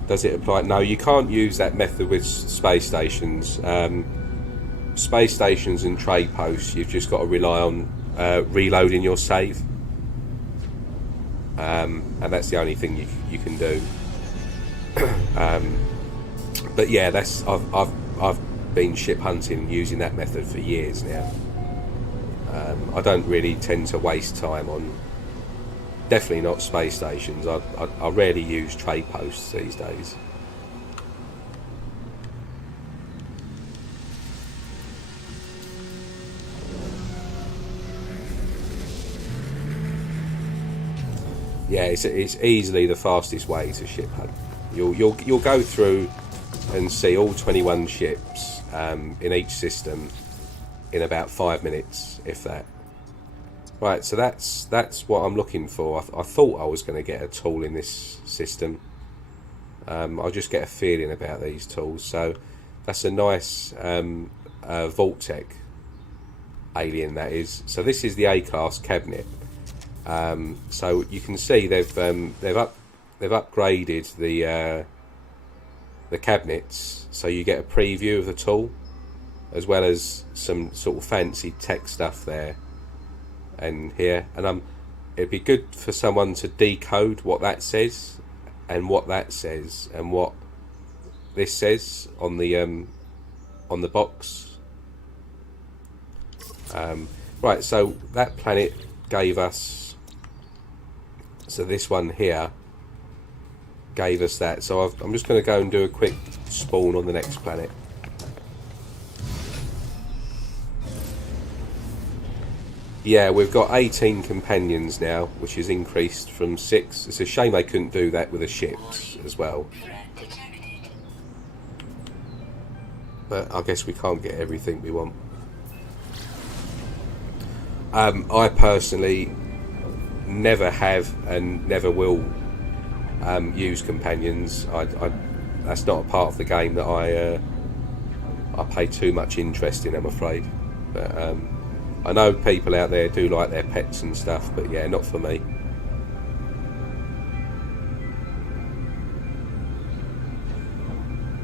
Does it apply? No, you can't use that method with space stations. Space stations and trade posts, you've just got to rely on reloading your save. And that's the only thing you can do. But yeah, I've been ship hunting using that method for years now. I don't really tend to waste time on, definitely not space stations. I rarely use trade posts these days. Yeah, it's easily the fastest way to ship hunt. You'll go through and see all 21 ships in each system in about 5 minutes, if that. Right, so that's what I'm looking for. I thought I was going to get a tool in this system. I just get a feeling about these tools. So that's a nice Vault-Tec alien, that is. So this is the A-class cabinet. So you can see they've upgraded the cabinets, so you get a preview of the tool, as well as some sort of fancy tech stuff there and here. And it'd be good for someone to decode what that says and what that says and what this says on the box. Right, so that planet gave us, so this one here gave us that. So I'm just going to go and do a quick spawn on the next planet. Yeah, we've got 18 companions now, which is increased from 6. It's a shame they couldn't do that with the ships as well. but I guess we can't get everything we want. I personally never have and never will use companions. That's not a part of the game that I pay too much interest in, I'm afraid. But I know people out there do like their pets and stuff, but yeah, not for me.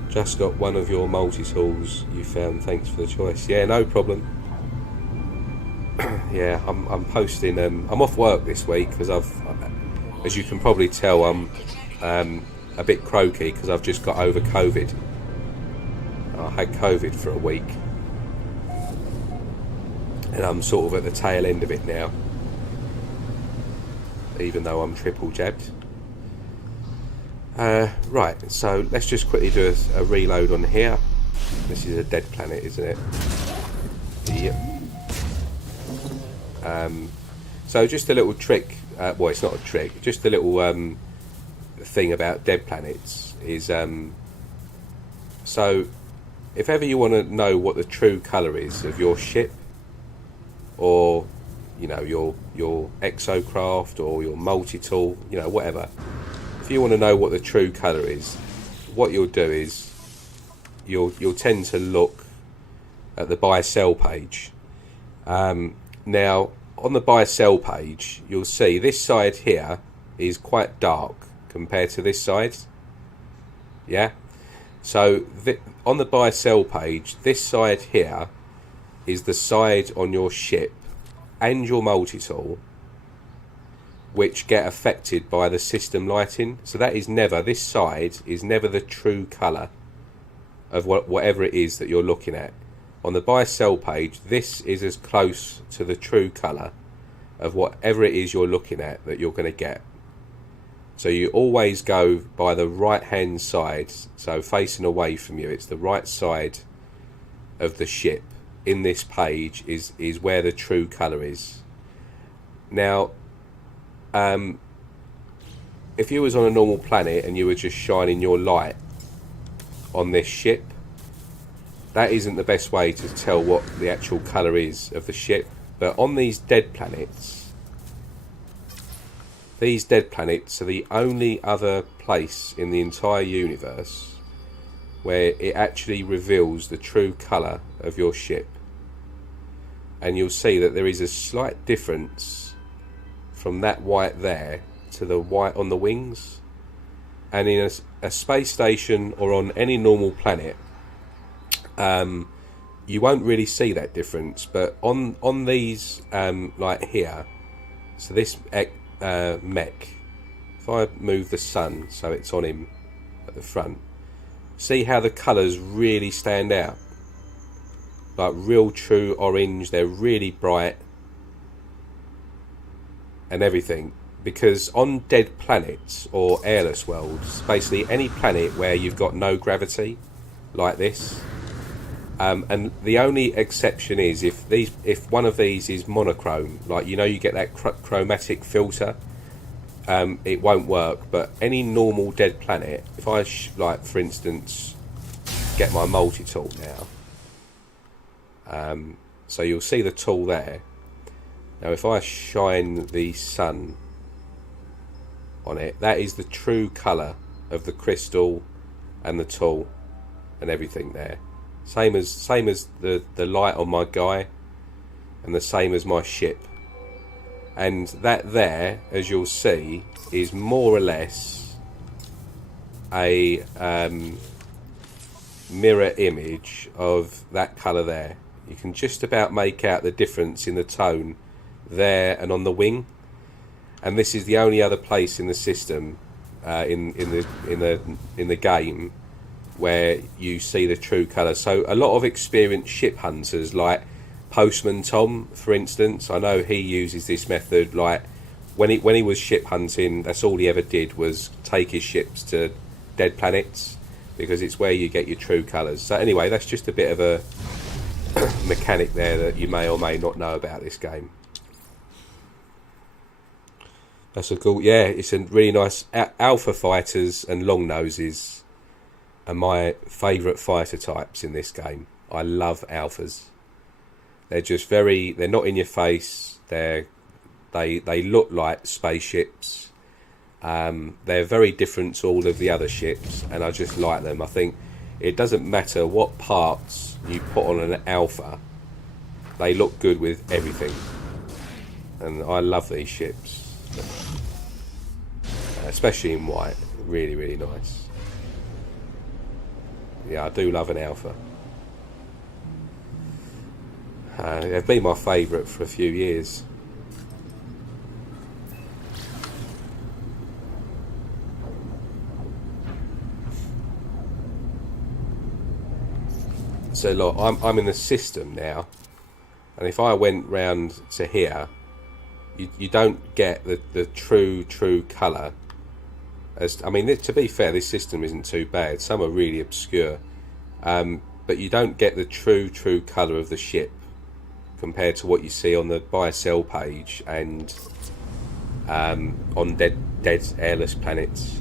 Just got one of your multi-tools you found, thanks for the choice. Yeah, no problem. Yeah, I'm posting, I'm off work this week because as you can probably tell, I'm a bit croaky because I've just got over COVID. I had COVID for a week and I'm sort of at the tail end of it now, even though I'm triple jabbed. Right, so let's just quickly do a reload on here. This is a dead planet, isn't it? Yep. So just a little trick, well, it's not a trick, just a little thing about dead planets is, so if ever you want to know what the true colour is of your ship, or you know, your exocraft or your multi-tool, you know, whatever, if you want to know what the true colour is, what you'll do is you'll tend to look at the buy sell page. Now on the buy sell page you'll see this side here is quite dark compared to this side. Yeah, so on the buy sell page, this side here is the side on your ship and your multi-tool which get affected by the system lighting. So that is never, this side is never the true colour of whatever it is that you're looking at. On the buy sell page, this is as close to the true colour of whatever it is you're looking at that you're going to get. So you always go by the right hand side, so facing away from you, it's the right side of the ship in this page is where the true colour is. Now if you was on a normal planet and you were just shining your light on this ship, that isn't the best way to tell what the actual colour is of the ship. But on these dead planets are the only other place in the entire universe where it actually reveals the true colour of your ship. And you'll see that there is a slight difference from that white there to the white on the wings. And in a space station or on any normal planet, you won't really see that difference. But on these, like here, so this mech, if I move the sun so it's on him at the front, see how the colours really stand out, like real true orange. They're really bright and everything, because on dead planets or airless worlds, basically any planet where you've got no gravity like this, and the only exception is if one of these is monochrome, like, you know, you get that chromatic filter, it won't work. But any normal dead planet, if I like for instance get my multi-tool now, so you'll see the tool there. Now if I shine the sun on it, that is the true colour of the crystal and the tool and everything there. Same as the light on my guy, and the same as my ship. And that there, as you'll see, is more or less a mirror image of that colour there. You can just about make out the difference in the tone there and on the wing. And this is the only other place in the system, in the game, where you see the true colour. So a lot of experienced ship hunters, like Postman Tom, for instance, I know he uses this method. Like when he was ship hunting, that's all he ever did was take his ships to dead planets, because it's where you get your true colours. So anyway, that's just a bit of a mechanic there that you may or may not know about this game. That's a cool, yeah, it's a really nice alpha fighters and long noses are my favourite fighter types in this game. I love alphas. They're just they're not in your face. They look like spaceships. They're very different to all of the other ships, and I just like them. I think it doesn't matter what parts you put on an alpha, they look good with everything. And I love these ships, especially in white. Really, really nice. Yeah, I do love an alpha. They've been my favourite for a few years. So look, I'm in the system now, and if I went round to here, you don't get the true colour. I mean, to be fair, this system isn't too bad. Some are really obscure, but you don't get the true colour of the ship compared to what you see on the buy sell page and on dead airless planets.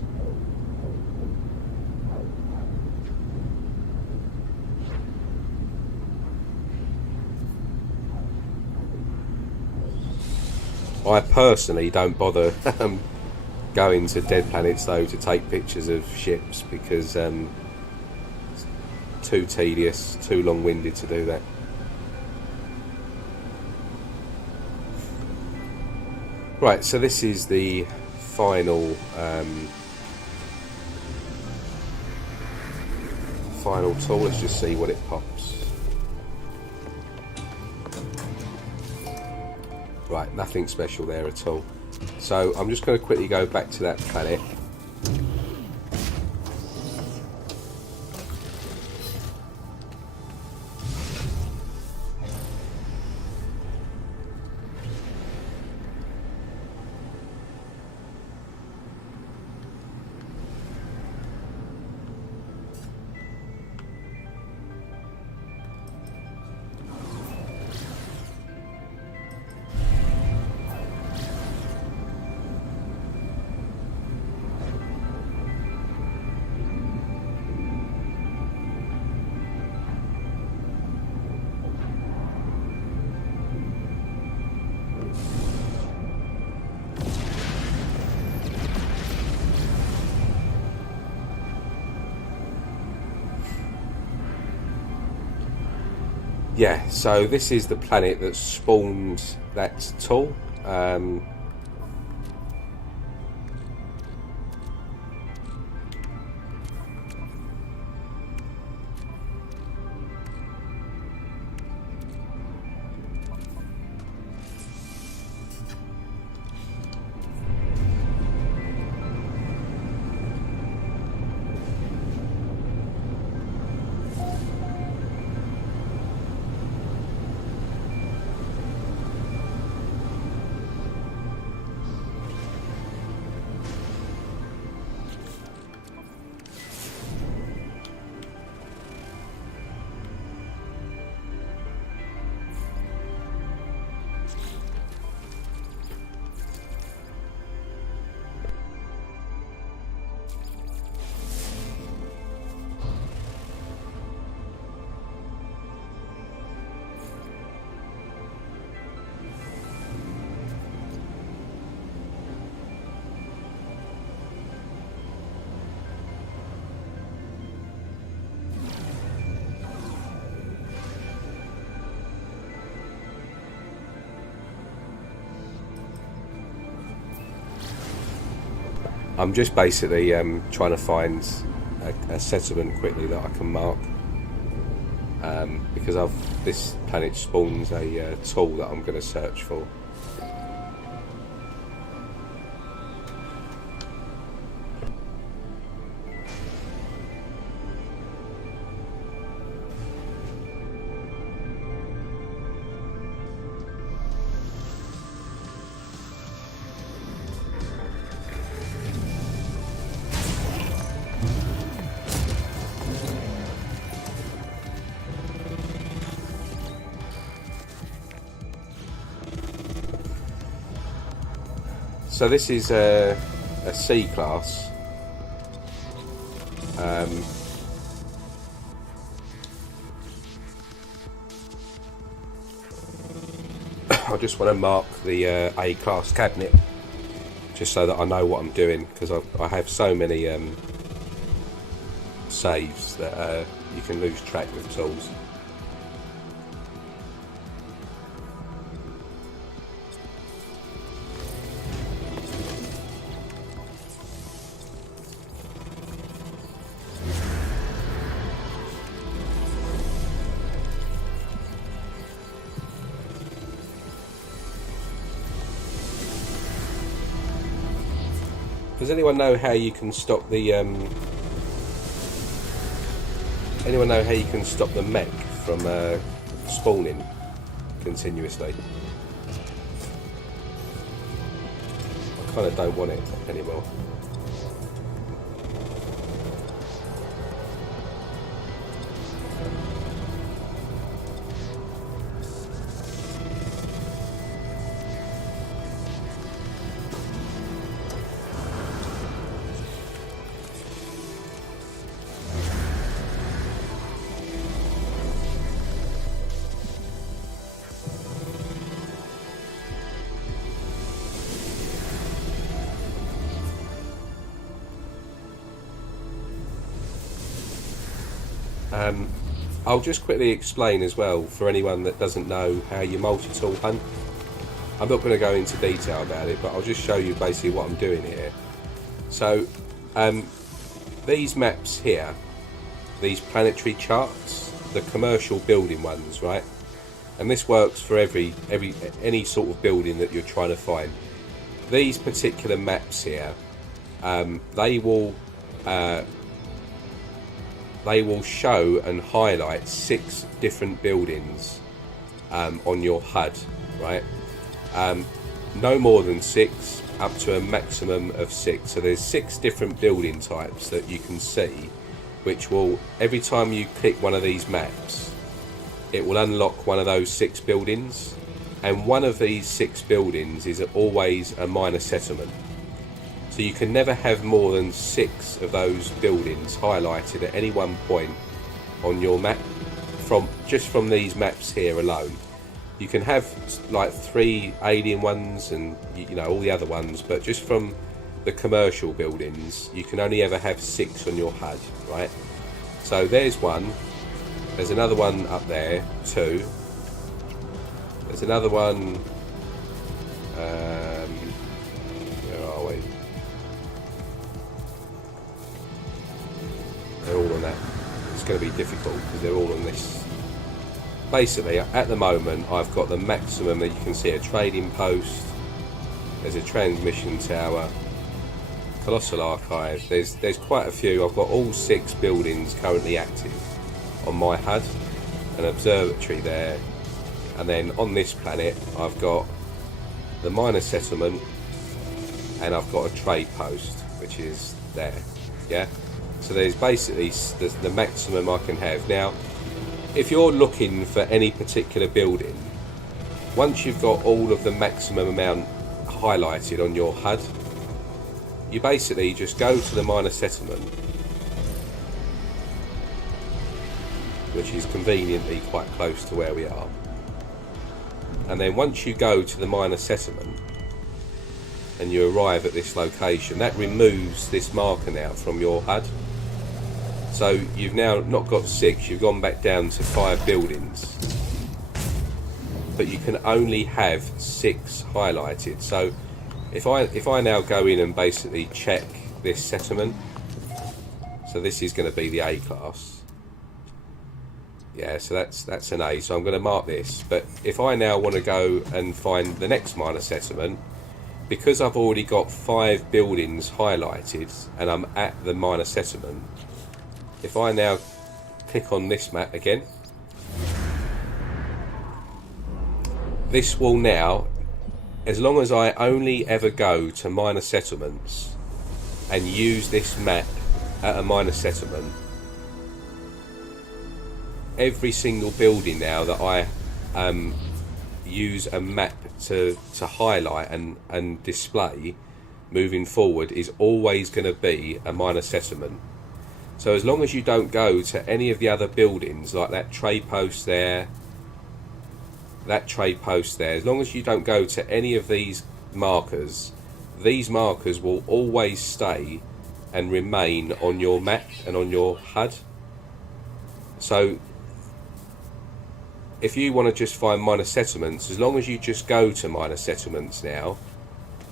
I personally don't bother going to dead planets though to take pictures of ships, because it's too tedious, too long-winded to do that. Right, so this is the final tool. Let's just see what it pops. Right, nothing special there at all. So I'm just going to quickly go back to that planet. Yeah, so this is the planet that spawned that tool. I'm just basically trying to find a settlement quickly that I can mark, because this planet spawns a tool that I'm going to search for. So this is a C class, I just want to mark the A-class cabinet, just so that I know what I'm doing, because I have so many saves that you can lose track with tools. Does anyone know how you can stop the mech from spawning continuously? I kind of don't want it anymore. I'll just quickly explain as well, for anyone that doesn't know how you multi-tool hunt. I'm not going to go into detail about it, but I'll just show you basically what I'm doing here. So these maps here, these planetary charts, the commercial building ones, right? And this works for any sort of building that you're trying to find. These particular maps here, they will show and highlight 6 different buildings on your HUD, right? No more than 6, up to a maximum of 6. So there's 6 different building types that you can see, which will, every time you click one of these maps, it will unlock one of those 6 buildings, and one of these 6 buildings is always a minor settlement. So you can never have more than 6 of those buildings highlighted at any one point on your map, just from these maps here alone. You can have like 3 alien ones and you know all the other ones, but just from the commercial buildings you can only ever have 6 on your HUD, right? So there's one, there's another one up there, 2, there's another one, where are we? They're all on that. It's going to be difficult because they're all on this. Basically, at the moment, I've got the maximum that you can see: a trading post, there's a transmission tower, colossal archive. There's quite a few. I've got all 6 buildings currently active on my HUD, an observatory there, and then on this planet, I've got the minor settlement, and I've got a trade post, which is there. Yeah. So there's basically the maximum I can have. Now, if you're looking for any particular building, once you've got all of the maximum amount highlighted on your HUD, you basically just go to the minor settlement, which is conveniently quite close to where we are. And then once you go to the minor settlement and you arrive at this location, that removes this marker now from your HUD. So you've now not got 6, you've gone back down to 5 buildings, but you can only have 6 highlighted. So if I now go in and basically check this settlement, so this is going to be the A class. Yeah, so that's an A, so I'm going to mark this. But if I now want to go and find the next minor settlement, because I've already got 5 buildings highlighted and I'm at the minor settlement, if I now click on this map again, this will now, as long as I only ever go to minor settlements and use this map at a minor settlement, every single building now that I use a map to highlight and display moving forward is always going to be a minor settlement. So as long as you don't go to any of the other buildings, like that trade post there, that trade post there, as long as you don't go to any of these markers will always stay and remain on your map and on your HUD. So if you want to just find minor settlements, as long as you just go to minor settlements now,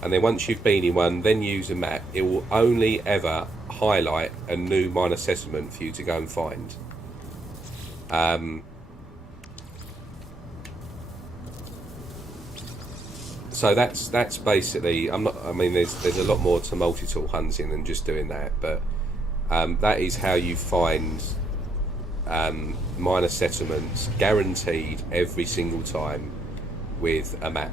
and then once you've been in one, then use a map, it will only ever highlight a new minor settlement for you to go and find. So that's basically, I mean, there's a lot more to multi-tool hunting than just doing that, but that is how you find minor settlements guaranteed every single time with a map.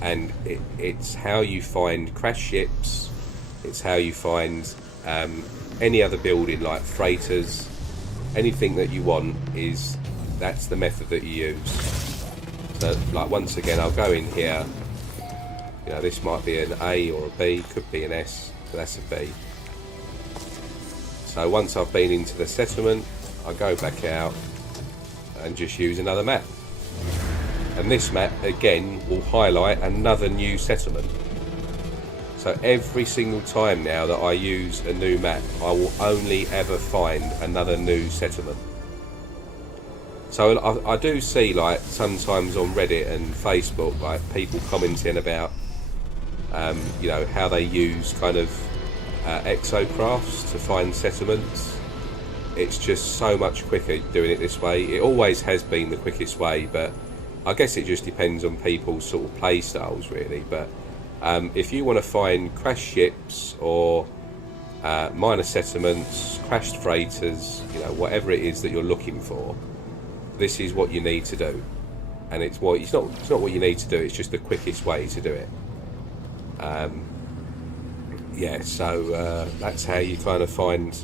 And it's how you find crash ships, it's how you find any other building like freighters, anything that you want, that's the method that you use. So, like, once again, I'll go in here, you know, this might be an A or a B, could be an S, so that's a B. So once I've been into the settlement, I go back out and just use another map. And this map, again, will highlight another new settlement. So every single time now that I use a new map, I will only ever find another new settlement. So I do see, like, sometimes on Reddit and Facebook, like, people commenting about, you know, how they use kind of exocrafts to find settlements. It's just so much quicker doing it this way. It always has been the quickest way, but I guess it just depends on people's sort of play styles, really. But if you want to find crashed ships or minor settlements, crashed freighters, you know, whatever it is that you're looking for, this is what you need to do. And it's not what you need to do, it's just the quickest way to do it. Yeah, so that's how you kind of find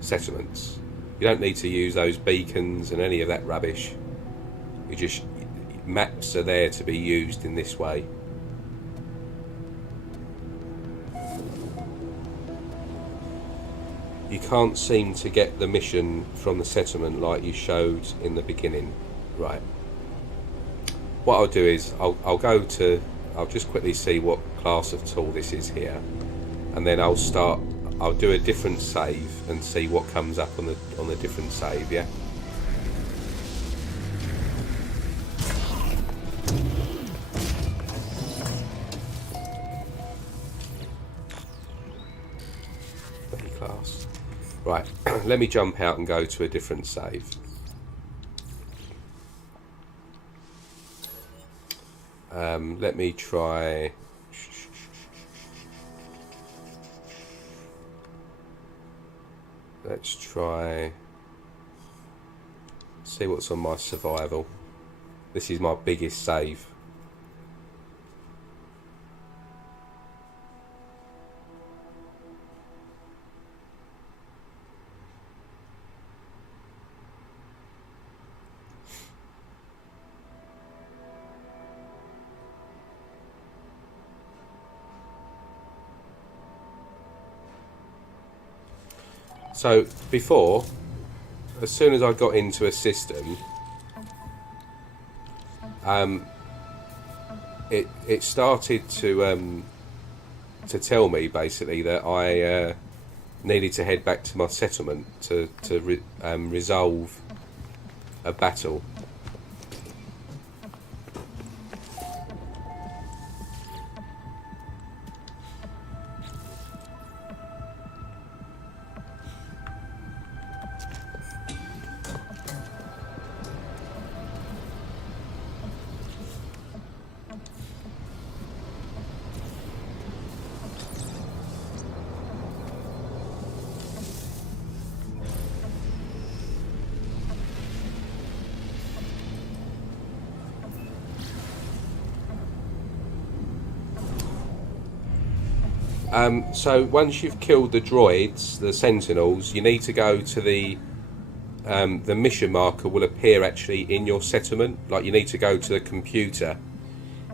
settlements. You don't need to use those beacons and any of that rubbish. Maps are there to be used in this way. You can't seem to get the mission from the settlement like you showed in the beginning. Right. What I'll do is I'll just quickly see what class of tool this is here, and then I'll do a different save and see what comes up on the different save, yeah? Class. Right, let me jump out and go to a different save. Let me try. Let's try. See what's on my survival. This is my biggest save. So before, as soon as I got into a system, it started to tell me basically that I needed to head back to my settlement to resolve a battle. So once you've killed the droids, the sentinels, you need to go to the mission marker will appear actually in your settlement. Like, you need to go to the computer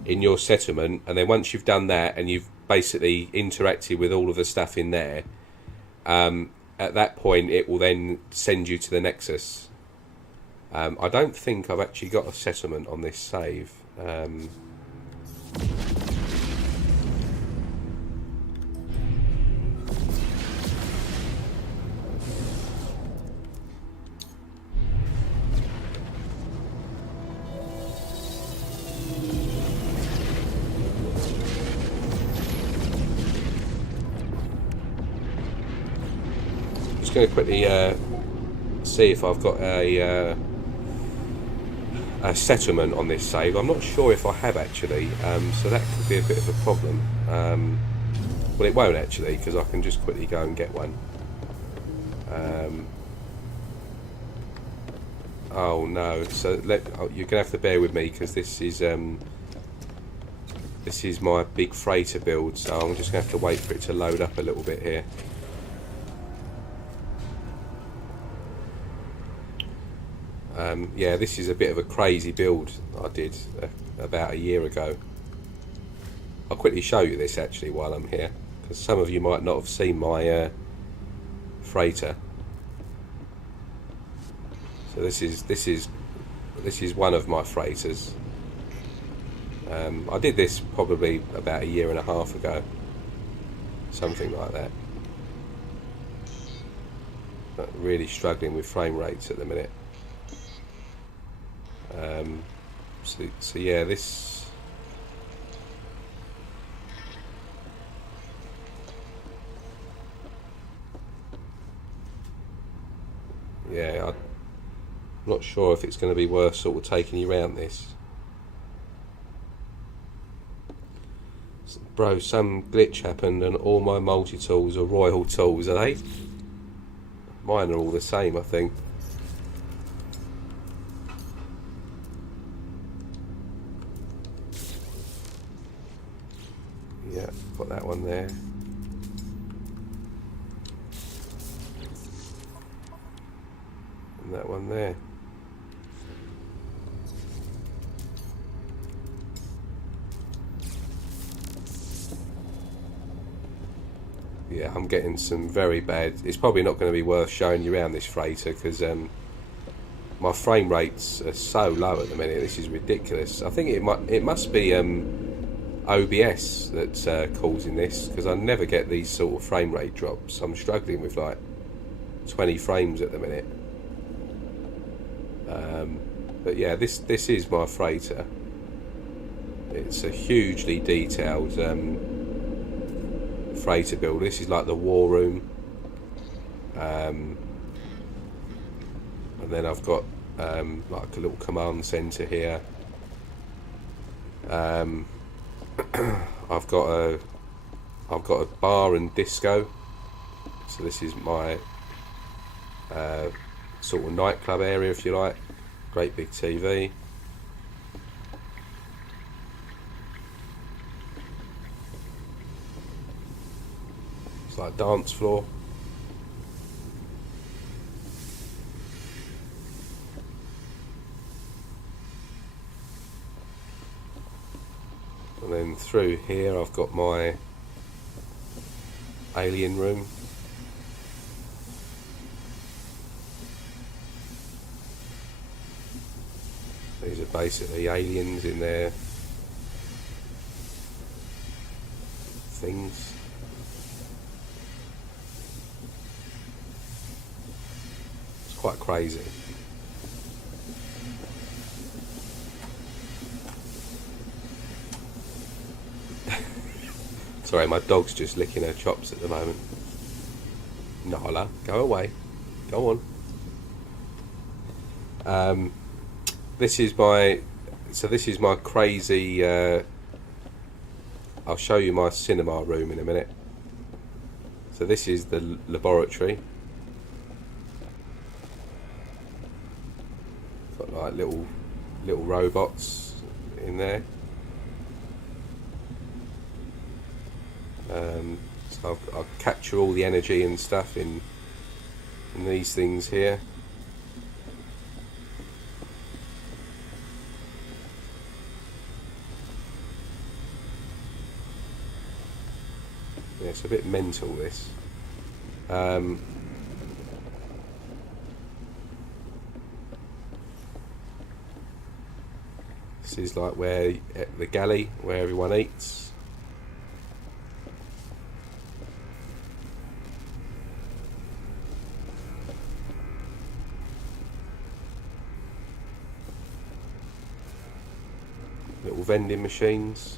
in your settlement, and then once you've done that and you've basically interacted with all of the stuff in there, at that point it will then send you to the Nexus. I don't think I've actually got a settlement on this save. Just going to quickly see if I've got a settlement on this save. I'm not sure if I have actually, so that could be a bit of a problem. Well, it won't actually, because I can just quickly go and get one. Oh no! So you're gonna have to bear with me, because this is my big freighter build. So I'm just gonna have to wait for it to load up a little bit here. Yeah, this is a bit of a crazy build I did about a year ago. I'll quickly show you this actually while I'm here, because some of you might not have seen my freighter. So this is one of my freighters. I did this probably about a year and a half ago, something like that. But really struggling with frame rates at the minute. So yeah, this I'm not sure if it's going to be worth sort of taking you around this. Bro, some glitch happened and all my multi-tools are royal tools, are they? Mine are all the same, I think. Yeah, got that one there. And that one there. Yeah, I'm getting some very bad... It's probably not going to be worth showing you around this freighter, because my frame rates are so low at the minute. This is ridiculous. I think it must be OBS that's causing this, because I never get these sort of frame rate drops. I'm struggling with like 20 frames at the minute. But yeah, this is my freighter. It's a hugely detailed freighter build. This is like the war room, and then I've got like a little command center here. I've got a bar and disco, so this is my sort of nightclub area, if you like. Great big TV. It's like a dance floor. And then through here I've got my alien room. These are basically aliens in their things. It's quite crazy. Sorry, my dog's just licking her chops at the moment. Nala, go away. Go on. This is my crazy. I'll show you my cinema room in a minute. So this is the laboratory. Got like little robots in there. So I'll capture all the energy and stuff in these things here. Yeah, it's a bit mental, this. is like where the galley where everyone eats. Little vending machines.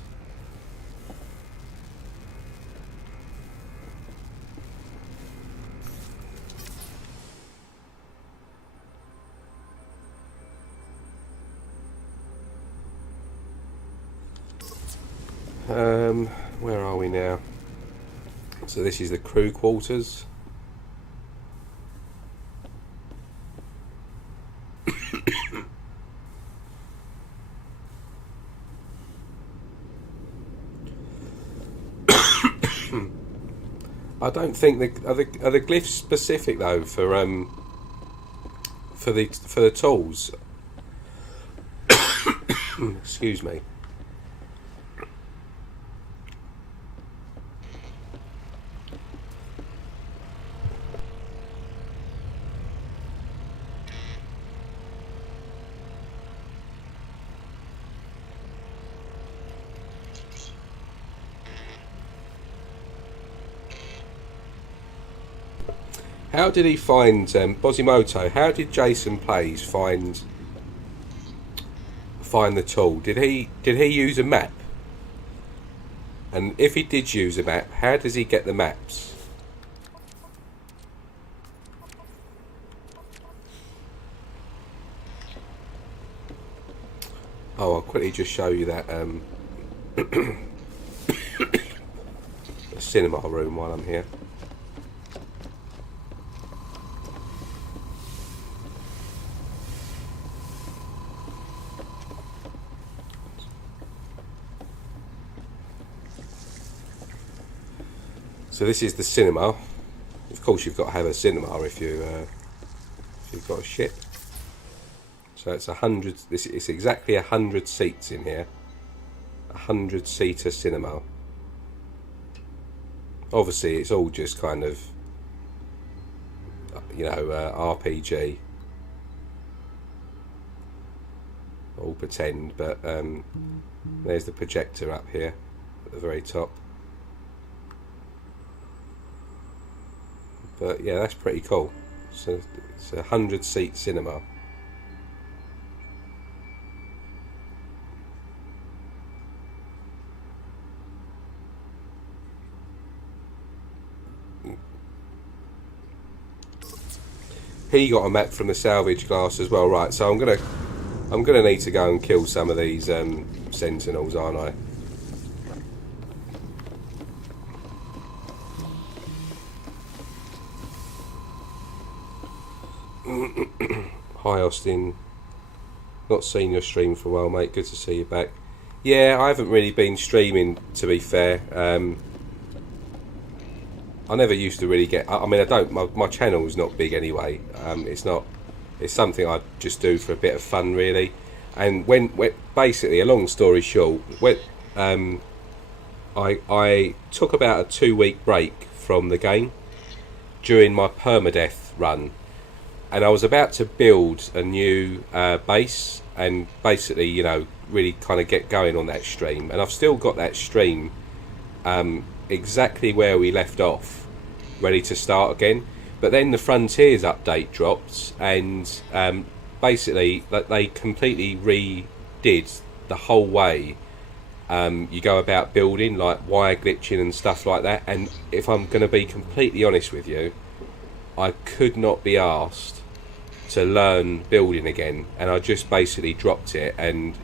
Where are we now? So this is the crew quarters. I don't think are the glyphs specific though for the tools. Excuse me. How did he find Bozimoto? How did Jason Plays find the tool? Did he use a map? And if he did use a map, how does he get the maps? Oh, I'll quickly just show you that cinema room while I'm here. So this is the cinema. Of course, you've got to have a cinema if you've got a ship. So it's 100. It's exactly 100 seats in here. 100-seater cinema. Obviously, it's all just kind of, RPG. All pretend, but there's the projector up here at the very top. But yeah, that's pretty cool. So it's a 100-seat cinema. He got a map from the salvage class as well, right? So I'm gonna need to go and kill some of these sentinels, aren't I? Hi Austin, not seen your stream for a while, mate. Good to see you back. Yeah, I haven't really been streaming, to be fair. I never used to really get. I mean, I don't. My channel's not big anyway. It's not. It's something I just do for a bit of fun, really. And when basically, a long story short, I took about a 2-week break from the game during my permadeath run. And I was about to build a new base and basically, really kind of get going on that stream. And I've still got that stream exactly where we left off, ready to start again. But then the Frontiers update dropped and basically they completely redid the whole way you go about building, like wire glitching and stuff like that. And if I'm going to be completely honest with you, I could not be asked to learn building again, and I just basically dropped it, and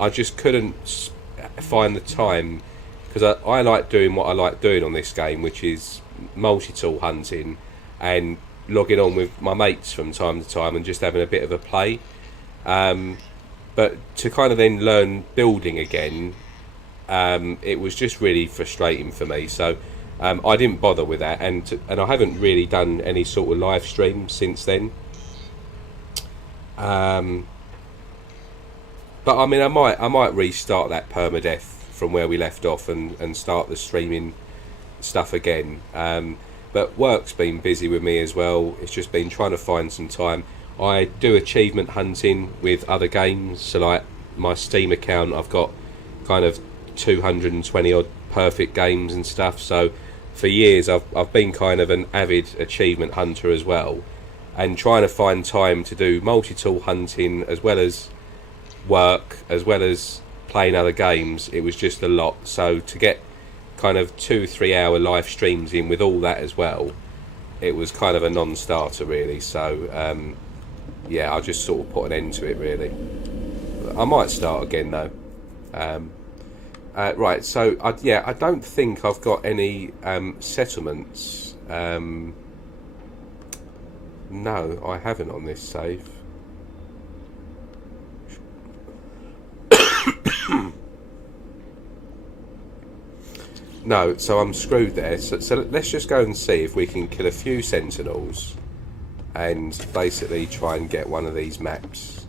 I just couldn't find the time, because I like doing what I like doing on this game, which is multi-tool hunting and logging on with my mates from time to time and just having a bit of a play, but to kind of then learn building again, it was just really frustrating for me. So I didn't bother with that, and I haven't really done any sort of live stream since then. But I mean, I might restart that permadeath from where we left off and start the streaming stuff again. But work's been busy with me as well. It's just been trying to find some time. I do achievement hunting with other games, so like my Steam account, I've got kind of 220 odd perfect games and stuff. So for years I've been kind of an avid achievement hunter as well, and trying to find time to do multi-tool hunting as well as work, as well as playing other games, it was just a lot. So to get kind of 2-3 hour live streams in with all that as well, it was kind of a non-starter really. So yeah, I just sort of put an end to it really. I might start again though. Right, so I don't think I've got any settlements. No, I haven't on this save. No, so I'm screwed there. So let's just go and see if we can kill a few sentinels and basically try and get one of these maps,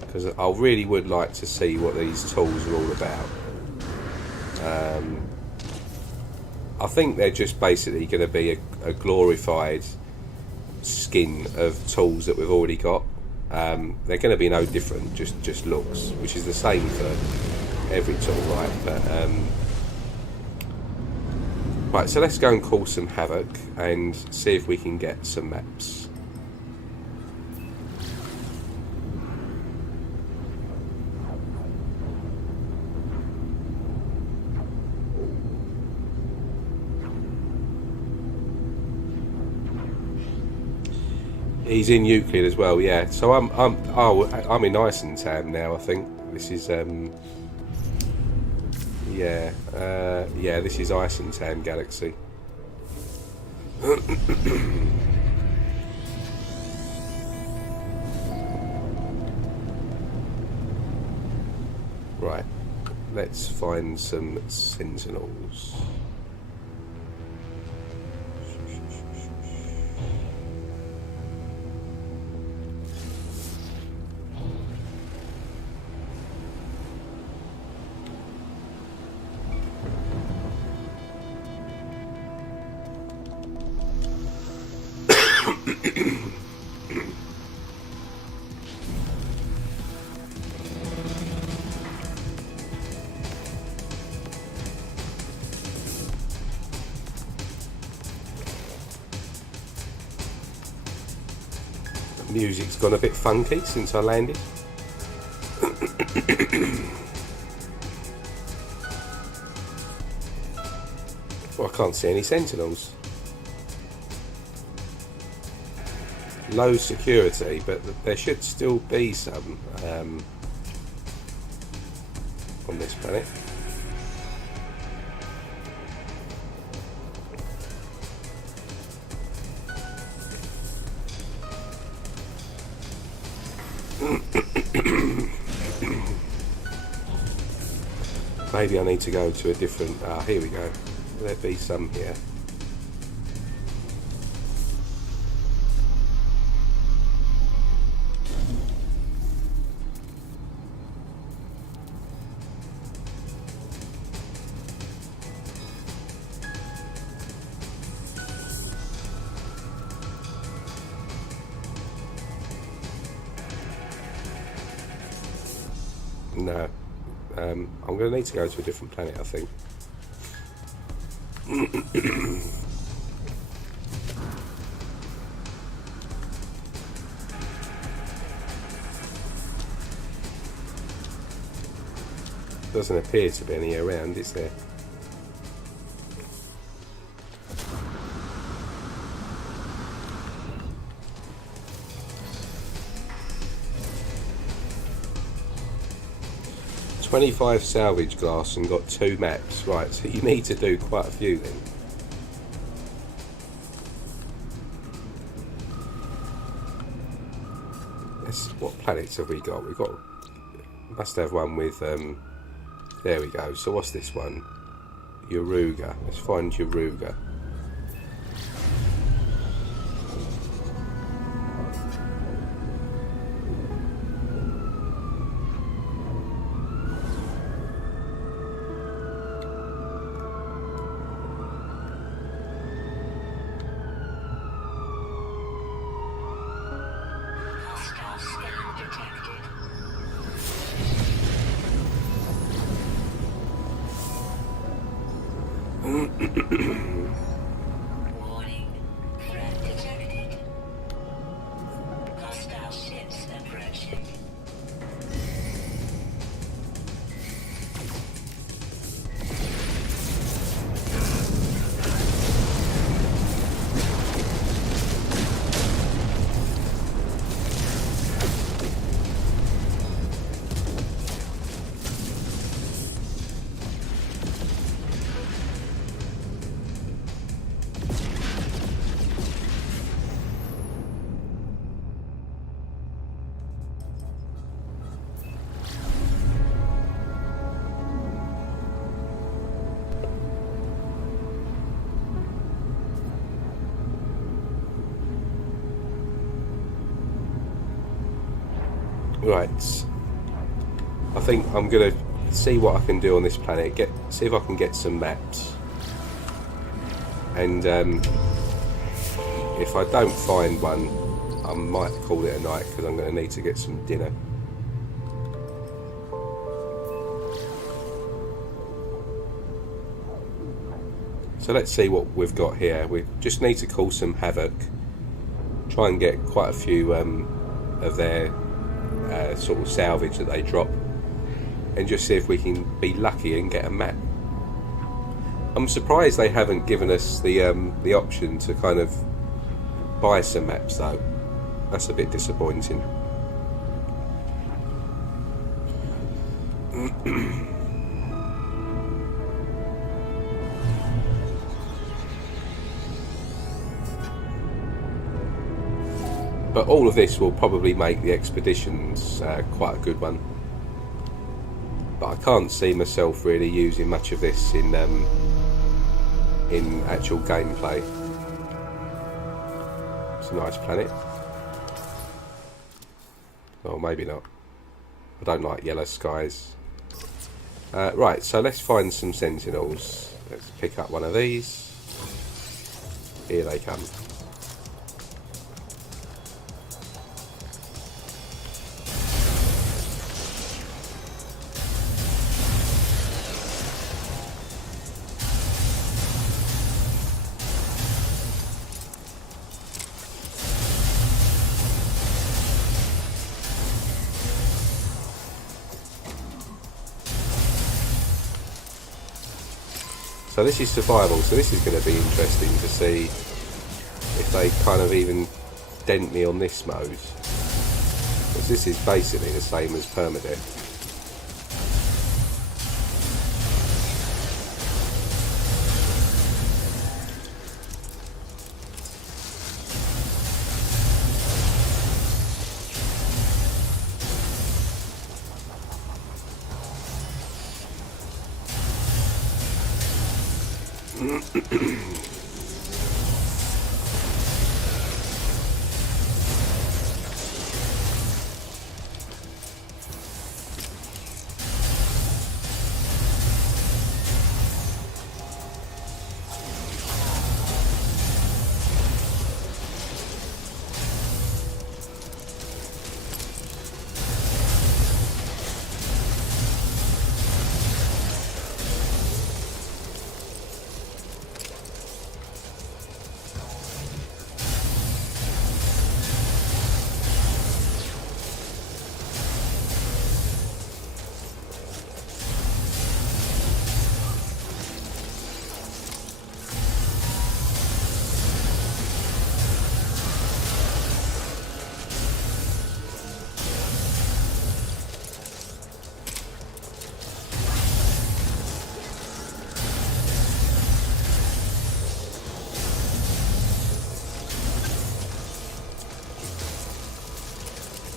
because I really would like to see what these tools are all about. I think they're just basically going to be a glorified skin of tools that we've already got. They're going to be no different, just looks, which is the same for every tool, right? But right, so let's go and cause some havoc and see if we can get some maps. He's in Euclid as well, yeah. So I'm in Austintacious now. I think this is yeah, this is Austintacious Galaxy. Right, let's find some sentinels. Music's gone a bit funky since I landed. Well, I can't see any sentinels. Low security, but there should still be some on this planet. Maybe I need to go to a different... here we go. There'll be some here. No. I'm going to need to go to a different planet, I think. Doesn't appear to be any around, is there? $25 salvage glass and got 2 maps. Right, so you need to do quite a few then. What planets have we got? We've got... must have one with... there we go. So what's this one? Yoruga. Let's find Yoruga. Right. I think I'm going to see what I can do on this planet. See if I can get some maps. And if I don't find one, I might call it a night because I'm going to need to get some dinner. So let's see what we've got here. We just need to cause some havoc. Try and get quite a few of their sort of salvage that they drop. And just see if we can be lucky and get a map. I'm surprised they haven't given us the option to kind of buy some maps though. That's a bit disappointing. But all of this will probably make the expeditions quite a good one. But I can't see myself really using much of this in actual gameplay. It's a nice planet. Or maybe not. I don't like yellow skies. Right, so let's find some sentinels. Let's pick up one of these. Here they come. So this is survival, so this is going to be interesting to see if they kind of even dent me on this mode. Because this is basically the same as permadeath.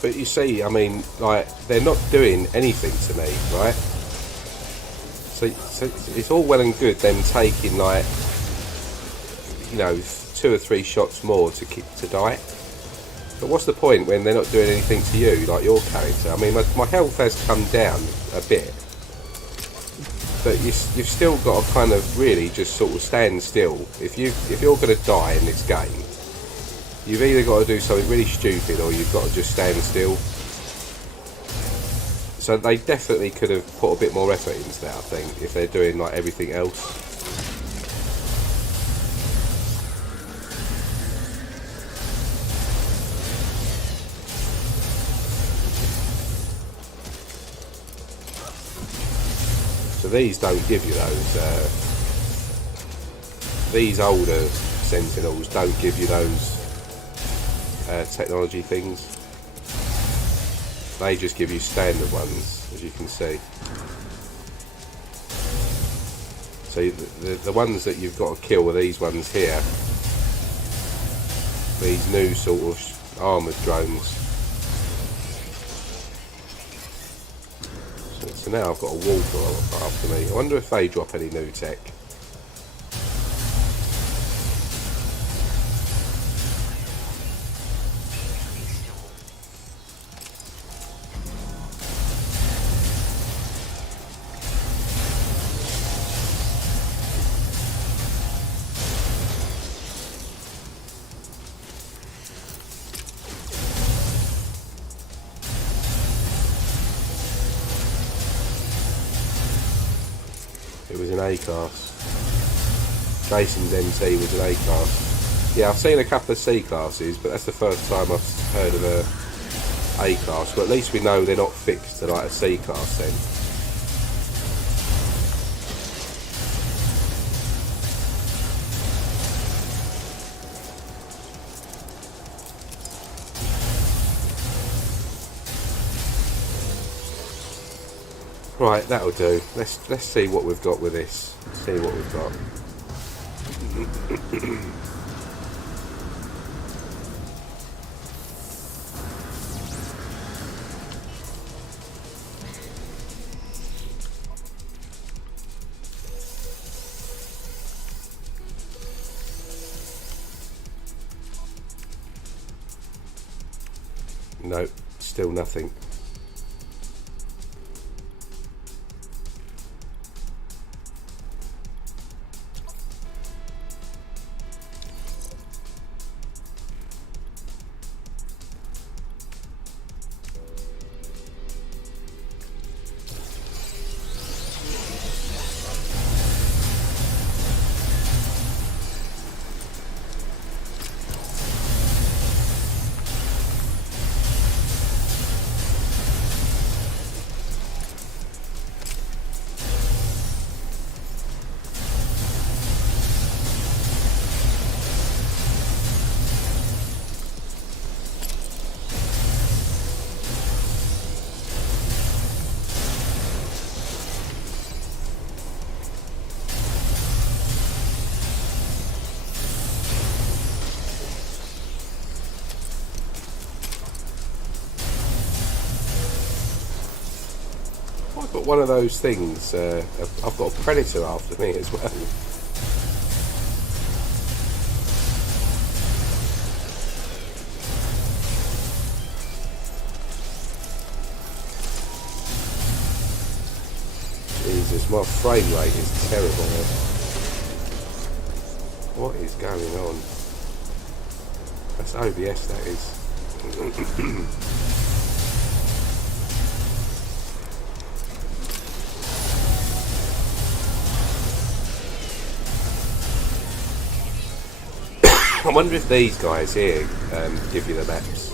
But you see, I mean, like, they're not doing anything to me, right? So it's all well and good them taking, like, you know, 2 or 3 shots more to die. But what's the point when they're not doing anything to you, like your character? I mean, my health has come down a bit, but you've still got to kind of really just sort of stand still. If you're going to die in this game, you've either got to do something really stupid or you've got to just stand still. So they definitely could have put a bit more effort into that, I think, if they're doing like everything else. So these don't give you those, these older sentinels don't give you those technology things. They just give you standard ones, as you can see. So the ones that you've got to kill are these ones here. These new sort of armoured drones. So now I've got a walker after me. I wonder if they drop any new tech. was an A-class. Jason's MT was an A-class. Yeah, I've seen a couple of C-classes, but that's the first time I've heard of a A-class. But at least we know they're not fixed to like a C-class then. Right, that'll do. Let's see what we've got with this. See what we've got. No, still nothing. I've got one of those things. I've got a predator after me as well. Jesus, my frame rate is terrible. What is going on? That's OBS, that is. I wonder if these guys here give you the maps.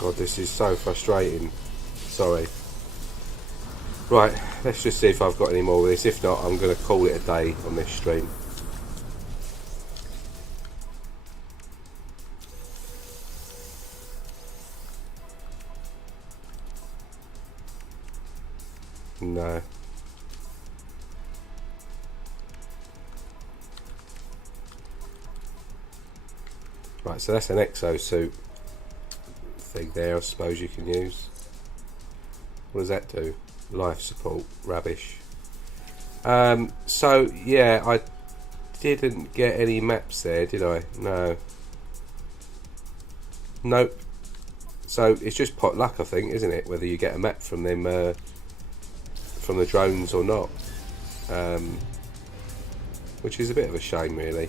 God, this is so frustrating. Sorry. Right, let's just see if I've got any more of this. If not, I'm going to call it a day on this stream. No. Right, so that's an exosuit thing there I suppose you can use. What does that do? Life support, rubbish. So yeah, I didn't get any maps there, did I? No. Nope. So it's just pot luck, I think, isn't it? Whether you get a map from them, from the drones or not. Which is a bit of a shame, really.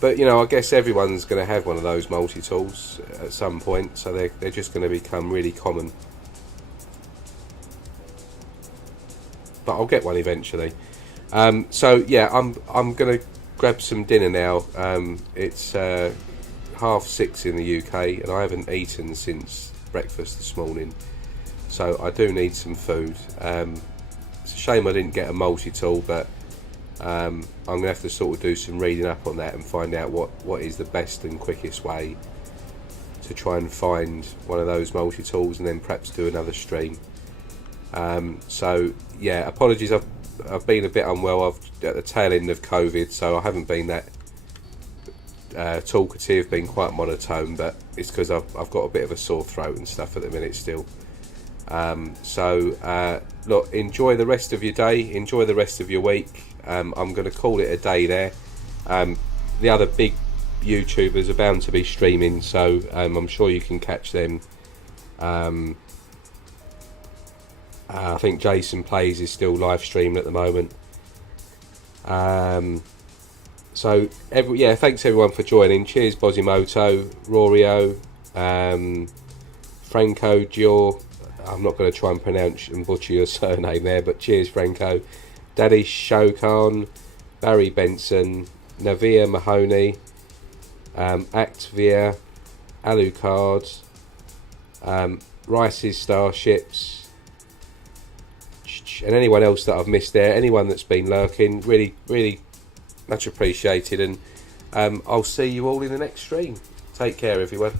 But, you know, I guess everyone's going to have one of those multi-tools at some point, so they're just going to become really common. But I'll get one eventually. So yeah, I'm going to grab some dinner now. It's 6:30 in the UK, and I haven't eaten since breakfast this morning, so I do need some food. It's a shame I didn't get a multi-tool, but I'm going to have to sort of do some reading up on that and find out what is the best and quickest way to try and find one of those multi-tools, and then perhaps do another stream. So yeah, apologies, I've been a bit unwell. I've at the tail end of COVID, so I haven't been that talkative, been quite monotone, but it's because I've got a bit of a sore throat and stuff at the minute still. Look, enjoy the rest of your day, enjoy the rest of your week. I'm going to call it a day there. The other big YouTubers are bound to be streaming, so I'm sure you can catch them. I think Jason Plays is still live streaming at the moment. So thanks everyone for joining. Cheers Bozimoto, Rorio, Franco Dior. I'm not going to try and pronounce and butcher your surname there, but cheers Franco. Daddy Shokan, Barry Benson, Navia Mahoney, Actvia, Alucard, Rice's Starships, and anyone else that I've missed there, anyone that's been lurking, really, really much appreciated, and I'll see you all in the next stream. Take care, everyone.